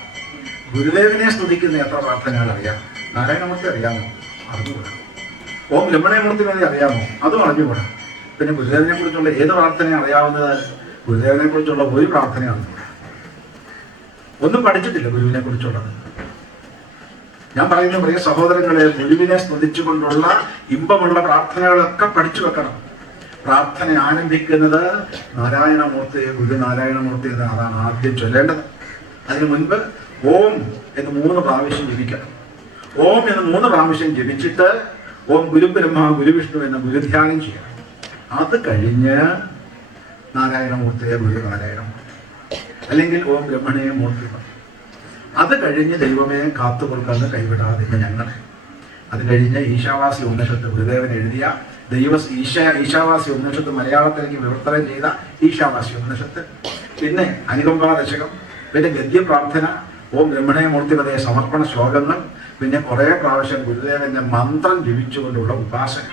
ഗുരുദേവനെ സ്തുതിക്കുന്ന എത്ര പ്രാർത്ഥനകൾ അറിയാം? നാരായണമൂർത്തി അറിയാമോ? അറിഞ്ഞുകൂടാ. ഓം രമണയമൂർത്തി വേണ്ടി അറിയാമോ? അതും അറിഞ്ഞുകൂടാ. പിന്നെ ഗുരുദേവനെ കുറിച്ചുള്ള ഏത് പ്രാർത്ഥന അറിയാവുന്നത്? ഗുരുദേവനെ കുറിച്ചുള്ള ഒരു പ്രാർത്ഥന അറിഞ്ഞുകൂടാ. ഒന്നും പഠിച്ചിട്ടില്ല ഗുരുവിനെ കുറിച്ചുള്ളത്. ഞാൻ പറയുന്ന പ്രിയ സഹോദരങ്ങളെ, ഗുരുവിനെ സ്തുതിച്ചുകൊണ്ടുള്ള ഇമ്പമുള്ള പ്രാർത്ഥനകളൊക്കെ പഠിച്ചു വെക്കണം. പ്രാർത്ഥന ആരംഭിക്കുന്നത് നാരായണമൂർത്തി, ഗുരുനാരായണമൂർത്തി എന്ന്, അതാണ് ആദ്യം ചൊല്ലേണ്ടത്. അതിനു മുൻപ് ഓം എന്ന് 3 പ്രാവശ്യം ജപിക്കണം. ഓം എന്ന് 3 പ്രാവശ്യം ജപിച്ചിട്ട് ഓം ഗുരുബ്രഹ്മ ഗുരുവിഷ്ണു എന്ന ഗുരുധ്യാനം ചെയ്യണം. അത് കഴിഞ്ഞ് നാരായണമൂർത്തിയെ ഗുരുനാരായണമൂർത്തി, അല്ലെങ്കിൽ ഓം ബ്രഹ്മണേ മൂർത്തി. അത് കഴിഞ്ഞ് ദൈവമേ കാത്തുകൊടുക്കാതെ കൈവിടാതിരുന്ന ഞങ്ങളെ. അത് കഴിഞ്ഞ് ഈശാവാസി ഉപനിഷത്ത് ഗുരുദേവൻ എഴുതിയ ഈശാവാസി ഉപനിഷത്ത് മലയാളത്തിലേക്ക് വിവർത്തനം ചെയ്ത ഈശാവാസി ഉപനിഷത്ത്, പിന്നെ അനുകമ്പാദശകം, പിന്നെ ഗദ്യപ്രാർത്ഥന, ഓം ബ്രഹ്മണേ മൂർത്തിപതയെ സമർപ്പണ ശ്ലോകങ്ങൾ, പിന്നെ കുറേ പ്രാവശ്യം ഗുരുദേവന്റെ മന്ത്രം ജപിച്ചുകൊണ്ടുള്ള ഉപാസന.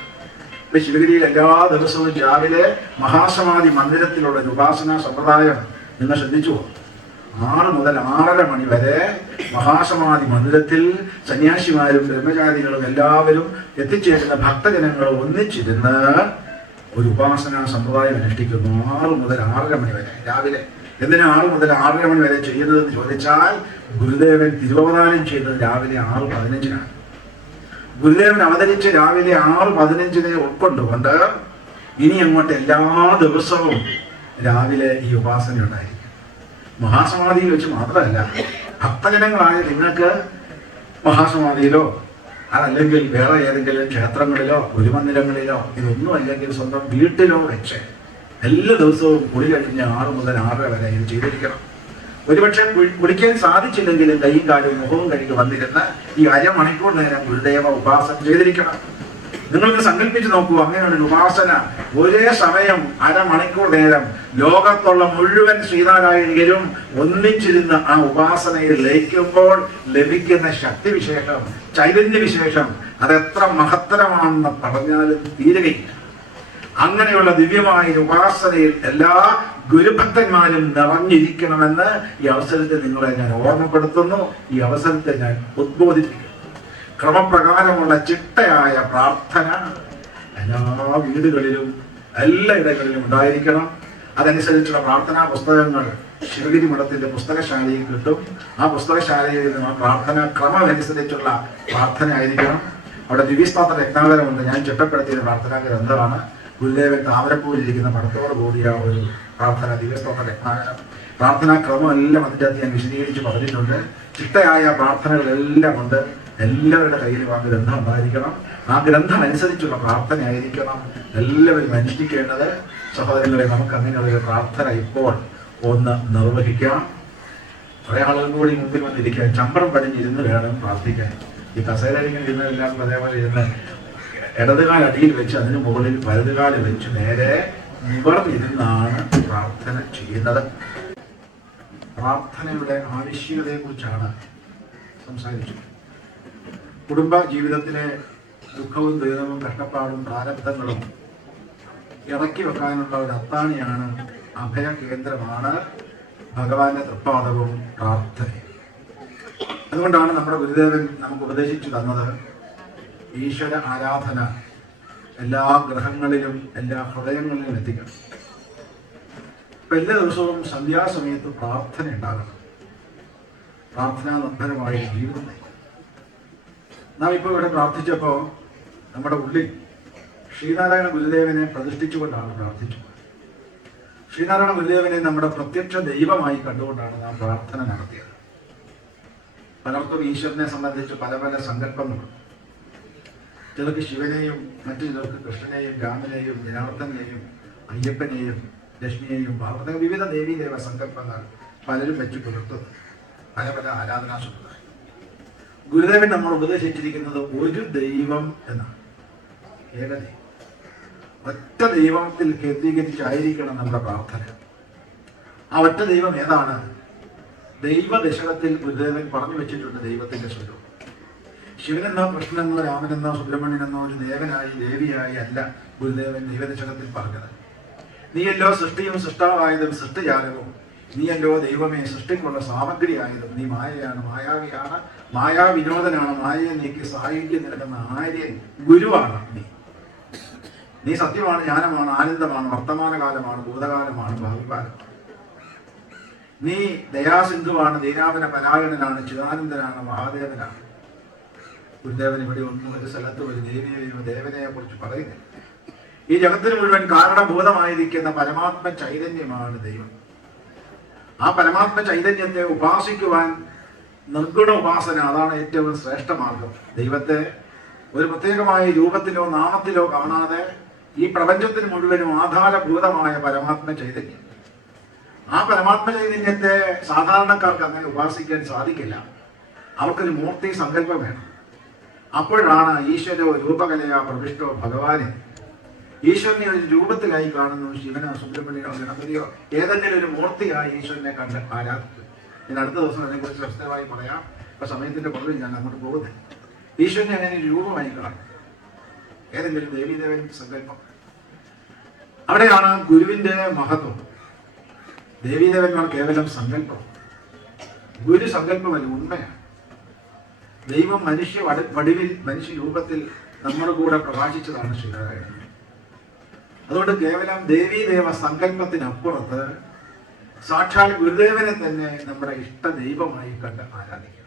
ഇപ്പൊ ശിവഗിരിയിൽ എല്ലാ ദിവസവും രാവിലെ മഹാസമാധി മന്ദിരത്തിലുള്ള ഒരു ഉപാസനാ സമ്പ്രദായം നിങ്ങൾ ശ്രദ്ധിച്ചു. 6 മുതൽ 6:30 മണി വരെ മഹാസമാധി മന്ദിരത്തിൽ സന്യാസിമാരും ബ്രഹ്മചാരികളും എല്ലാവരും എത്തിച്ചേരുന്ന ഭക്തജനങ്ങൾ ഒന്നിച്ചിരുന്ന് ഒരു ഉപാസനാ സമ്പ്രദായം അനുഷ്ഠിക്കുന്നു. 6 മുതൽ 6:30 മണി വരെ രാവിലെ. എന്തിനാ 6 മുതൽ 6:30 മണി വരെ ചെയ്യുന്നതെന്ന് ചോദിച്ചാൽ, ഗുരുദേവൻ തിരുവവതാരം ചെയ്തത് രാവിലെ 6:15 ഗുരുദേവൻ അവതരിച്ച് രാവിലെ 6:15 ഉൾക്കൊണ്ടുകൊണ്ട് ഇനി അങ്ങോട്ട് എല്ലാ ദിവസവും രാവിലെ ഈ ഉപാസന ഉണ്ടായിരിക്കും. മഹാസമാധിയിൽ വെച്ച് മാത്രമല്ല, ഭക്തജനങ്ങളായ നിങ്ങൾക്ക് മഹാസമാധിയിലോ അതല്ലെങ്കിൽ വേറെ ഏതെങ്കിലും ക്ഷേത്രങ്ങളിലോ ഗുരുമന്ദിരങ്ങളിലോ ഇതൊന്നും അല്ലെങ്കിൽ സ്വന്തം വീട്ടിലോ വെച്ച് എല്ലാ ദിവസവും കുളി കഴിഞ്ഞ് 6 മുതൽ 6:30 വരെ ഇത് ചെയ്തിരിക്കണം. ഒരുപക്ഷെ കുളിക്കാൻ സാധിച്ചില്ലെങ്കിലും കൈയും കാലും മുഖവും കഴുകി വന്നിരുന്ന് ഈ അരമണിക്കൂർ നേരം ഗുരുദേവ ഉപാസന ചെയ്തിരിക്കണം. നിങ്ങൾക്ക് സങ്കല്പിച്ച് നോക്കൂ, അങ്ങനെയുള്ള ഒരു ഉപാസന ഒരേ സമയം അരമണിക്കൂർ നേരം ലോകത്തുള്ള മുഴുവൻ ശ്രീനാരായണികരും ഒന്നിച്ചിരുന്ന് ആ ഉപാസനയിൽ ലയിക്കുമ്പോൾ ലഭിക്കുന്ന ശക്തിവിശേഷം, ചൈതന്യവിശേഷം അതെത്ര മഹത്തരമാണെന്ന് പറഞ്ഞാലും തീരുകയില്ല. അങ്ങനെയുള്ള ദിവ്യമായ ഉപാസനയിൽ എല്ലാ ഗുരുഭക്തന്മാരും നിറഞ്ഞിരിക്കണമെന്ന് ഈ അവസരത്തിൽ നിങ്ങളെ ഞാൻ ഓർമ്മപ്പെടുത്തുന്നു. ഈ അവസരത്തെ ഞാൻ ഉദ്ബോധിപ്പിക്കുന്നു. ക്രമപ്രകാരമുള്ള ചിട്ടയായ പ്രാർത്ഥന എല്ലാ വീടുകളിലും എല്ലായിടങ്ങളിലും ഉണ്ടായിരിക്കണം. അതനുസരിച്ചുള്ള പ്രാർത്ഥനാ പുസ്തകങ്ങൾ ശിവഗിരി മഠത്തിന്റെ പുസ്തകശാലയിൽ കിട്ടും. ആ പുസ്തകശാലയിൽ നിന്ന് പ്രാർത്ഥന ക്രമം അനുസരിച്ചുള്ള പ്രാർത്ഥന ആയിരിക്കണം. അവിടെ ദിവ്യസ്തോത്ര രത്നാകരമുണ്ട്. ഞാൻ ചിട്ടപ്പെടുത്തിയ പ്രാർത്ഥനാ ഗ്രന്ഥമാണ്. ഗുരുദേവൻ താമരപ്പൂരിലിരിക്കുന്ന പടത്തോട് കൂടിയ ഒരു പ്രാർത്ഥന ദിവ്യസ്തോത്ര രത്നാകരം. പ്രാർത്ഥനാ ക്രമം എല്ലാം അതിൻ്റെ അകത്ത് ഞാൻ വിശദീകരിച്ച് പറഞ്ഞിട്ടുണ്ട്. ചിട്ടയായ പ്രാർത്ഥനകളെല്ലാം ഉണ്ട്. എല്ലാവരുടെ കയ്യിലും ആ ഗ്രന്ഥം ഉണ്ടായിരിക്കണം. ആ ഗ്രന്ഥം അനുസരിച്ചുള്ള പ്രാർത്ഥന ആയിരിക്കണം എല്ലാവരും അനുഷ്ഠിക്കേണ്ടത്. സഹോദരങ്ങളെ, നമുക്ക് അങ്ങനെയുള്ളൊരു പ്രാർത്ഥന ഇപ്പോൾ ഒന്ന് നിർവഹിക്കാം. കുറേ ആളുകൾ കൂടി മുമ്പിൽ വന്നിരിക്കാൻ, ചമ്പരം പടിഞ്ഞിരുന്ന് വേണം പ്രാർത്ഥിക്കാൻ. ഈ കസേരയിങ്ങനെ ഇരുന്നതെല്ലാം അതേപോലെ ഇരുന്ന് ഇടതുകാൽ അടിയിൽ വെച്ച് അതിന് മുകളിൽ വലതുകാല് വെച്ച് നേരെ നിവർന്നിരുന്നാണ് പ്രാർത്ഥന ചെയ്യുന്നത്. പ്രാർത്ഥനയുടെ ആവശ്യകതയെക്കുറിച്ചാണ് സംസാരിച്ചത്. കുടുംബ ജീവിതത്തിലെ ദുഃഖവും ദുരിതവും കഷ്ടപ്പാടും പ്രാരബ്ധങ്ങളും ഇറക്കി വെക്കാനുള്ള ഒരു അത്താണിയാണ്, അഭയ കേന്ദ്രമാണ് ഭഗവാന്റെ തൃപ്പാദവും പ്രാർത്ഥനയും. അതുകൊണ്ടാണ് നമ്മുടെ ഗുരുദേവൻ നമുക്ക് ഉപദേശിച്ചു തന്നത്, ഈശ്വര ആരാധന എല്ലാ ഗ്രഹങ്ങളിലും എല്ലാ ഹൃദയങ്ങളിലും എത്തിക്കണം. ഇപ്പം എല്ലാ ദിവസവും സന്ധ്യാസമയത്ത് പ്രാർത്ഥന ഉണ്ടാകണം. പ്രാർത്ഥനാ നിർഭരമായ ജീവിതം നയിക്കണം. നാം ഇപ്പോൾ ഇവിടെ പ്രാർത്ഥിച്ചപ്പോൾ നമ്മുടെ ഉള്ളിൽ ശ്രീനാരായണ ഗുരുദേവനെ പ്രതിഷ്ഠിച്ചുകൊണ്ടാണ് പ്രാർത്ഥിച്ചത്. ശ്രീനാരായണ ഗുരുദേവനെ നമ്മുടെ പ്രത്യക്ഷ ദൈവമായി കണ്ടുകൊണ്ടാണ് നാം പ്രാർത്ഥന നടത്തിയത്. പലർക്കും ഈശ്വരനെ സംബന്ധിച്ച് പല പല സങ്കല്പങ്ങളുണ്ട്. ചിലർക്ക് ശിവനെയും മറ്റു ചിലർക്ക് കൃഷ്ണനെയും രാമനെയും ജനാർദ്ദനെയും അയ്യപ്പനെയും ലക്ഷ്മിയെയും പാർവതി വിവിധ ദേവീദേവ സങ്കല്പങ്ങൾ പലരും വെച്ച് പുലർത്തുന്നു. പല പല ആരാധനാ സമ്പ്രദായം. ഗുരുദേവൻ നമ്മൾ ഉപദേശിച്ചിരിക്കുന്നത് ഒരു ദൈവം എന്നാണ്. ഏകദൈവം, ഒറ്റ ദൈവത്തിൽ കേന്ദ്രീകരിച്ചായിരിക്കണം നമ്മുടെ പ്രാർത്ഥന. ആ ഒറ്റ ദൈവം ഏതാണ്? ദൈവദശകത്തിൽ ഗുരുദേവൻ പറഞ്ഞു വെച്ചിട്ടുണ്ട് ദൈവത്തിന്റെ സ്വരൂപം. ശിവനെന്നോ കൃഷ്ണനെന്നോ രാമനെന്നോ സുബ്രഹ്മണ്യനെന്നോ ഒരു ദേവനായി ദേവിയായി അല്ല ഗുരുദേവൻ ദൈവദശകത്തിൽ പറഞ്ഞത്. നീയല്ലോ സൃഷ്ടിയും സൃഷ്ടാവായതും സൃഷ്ടിജാലവും, നീയല്ലോ ദൈവമേ സൃഷ്ടിക്കുള്ള സാമഗ്രിയായതും, നീ മായയാണ്, മായാവിയാണ്, മായാവിനോദനാണ്, മായയെ നീക്കി സാഹിത്യം നൽകുന്ന ആര്യൻ ഗുരുവാണ്. നീ സത്യമാണ്, ജ്ഞാനമാണ്, ആനന്ദമാണ്, വർത്തമാനകാലമാണ്, ഭൂതകാലമാണ്, ഭാവികാലമാണ്. നീ ദയാസിന്ധുവാണ്, ദീനാപന പരായണനാണ്, ചിദാനന്ദനാണ്, മഹാദേവനാണ്. ഗുരുദേവൻ ഇവിടെ ഒന്നും ഒരു സ്ഥലത്ത് ഒരു ദേവിയെയോ ദേവനെയെ കുറിച്ച് പറയുന്നില്ല. ഈ ജഗത്തിന് മുഴുവൻ കാരണഭൂതമായിരിക്കുന്ന പരമാത്മ ചൈതന്യമാണ് ദൈവം. ആ പരമാത്മ ചൈതന്യത്തെ ഉപാസിക്കുവാൻ നിർഗുണ ഉപാസന, അതാണ് ഏറ്റവും ശ്രേഷ്ഠ മാർഗം. ദൈവത്തെ ഒരു പ്രത്യേകമായ രൂപത്തിലോ നാമത്തിലോ കാണാതെ ഈ പ്രപഞ്ചത്തിന് മുഴുവനും ആധാരഭൂതമായ പരമാത്മ ചൈതന്യം, ആ പരമാത്മ ചൈതന്യത്തെ സാധാരണക്കാർക്ക് അങ്ങനെ ഉപാസിക്കാൻ സാധിക്കില്ല. അവർക്കൊരു മൂർത്തി സങ്കല്പം വേണം. അപ്പോഴാണ് ഈശ്വരോ രൂപകലയാ പ്രവിഷ്ടോ ഭഗവാനെ, ഈശ്വരനെ ഒരു രൂപത്തിലായി കാണുന്നു. ശിവനോ സുബ്രഹ്മണ്യനോ ഗണപതിയോ ഏതെങ്കിലും ഒരു മൂർത്തിയായി ഈശ്വരനെ കണ്ട് ആരാധിക്കും. ഞാൻ അടുത്ത ദിവസം അതിനെക്കുറിച്ച് വിശദമായി പറയാം. ഇപ്പൊ സമയത്തിന്റെ പുറകിൽ ഞാൻ അങ്ങോട്ട് പോകുന്നത്. ഈശ്വരനെ അങ്ങനെ ഒരു രൂപമായി കാണും, ഏതെങ്കിലും ദേവീദേവൻ സങ്കല്പം. അവിടെയാണ് ഗുരുവിന്റെ മഹത്വം. ദേവീദേവന്മാർ കേവലം സങ്കല്പം, ഗുരു സങ്കല്പമല്ല, ഉണ്മയാണ്. ദൈവം മനുഷ്യ വടിവിൽ മനുഷ്യ രൂപത്തിൽ നമ്മുടെ കൂടെ പ്രകാശിച്ചതാണ് ശ്രീനാരായണൻ. അതുകൊണ്ട് കേവലം ദേവീദേവ സങ്കല്പത്തിനപ്പുറത്ത് സാക്ഷാൽ ഗുരുദേവനെ തന്നെ നമ്മുടെ ഇഷ്ട ദൈവമായി കണ്ട് ആരാധിക്കും.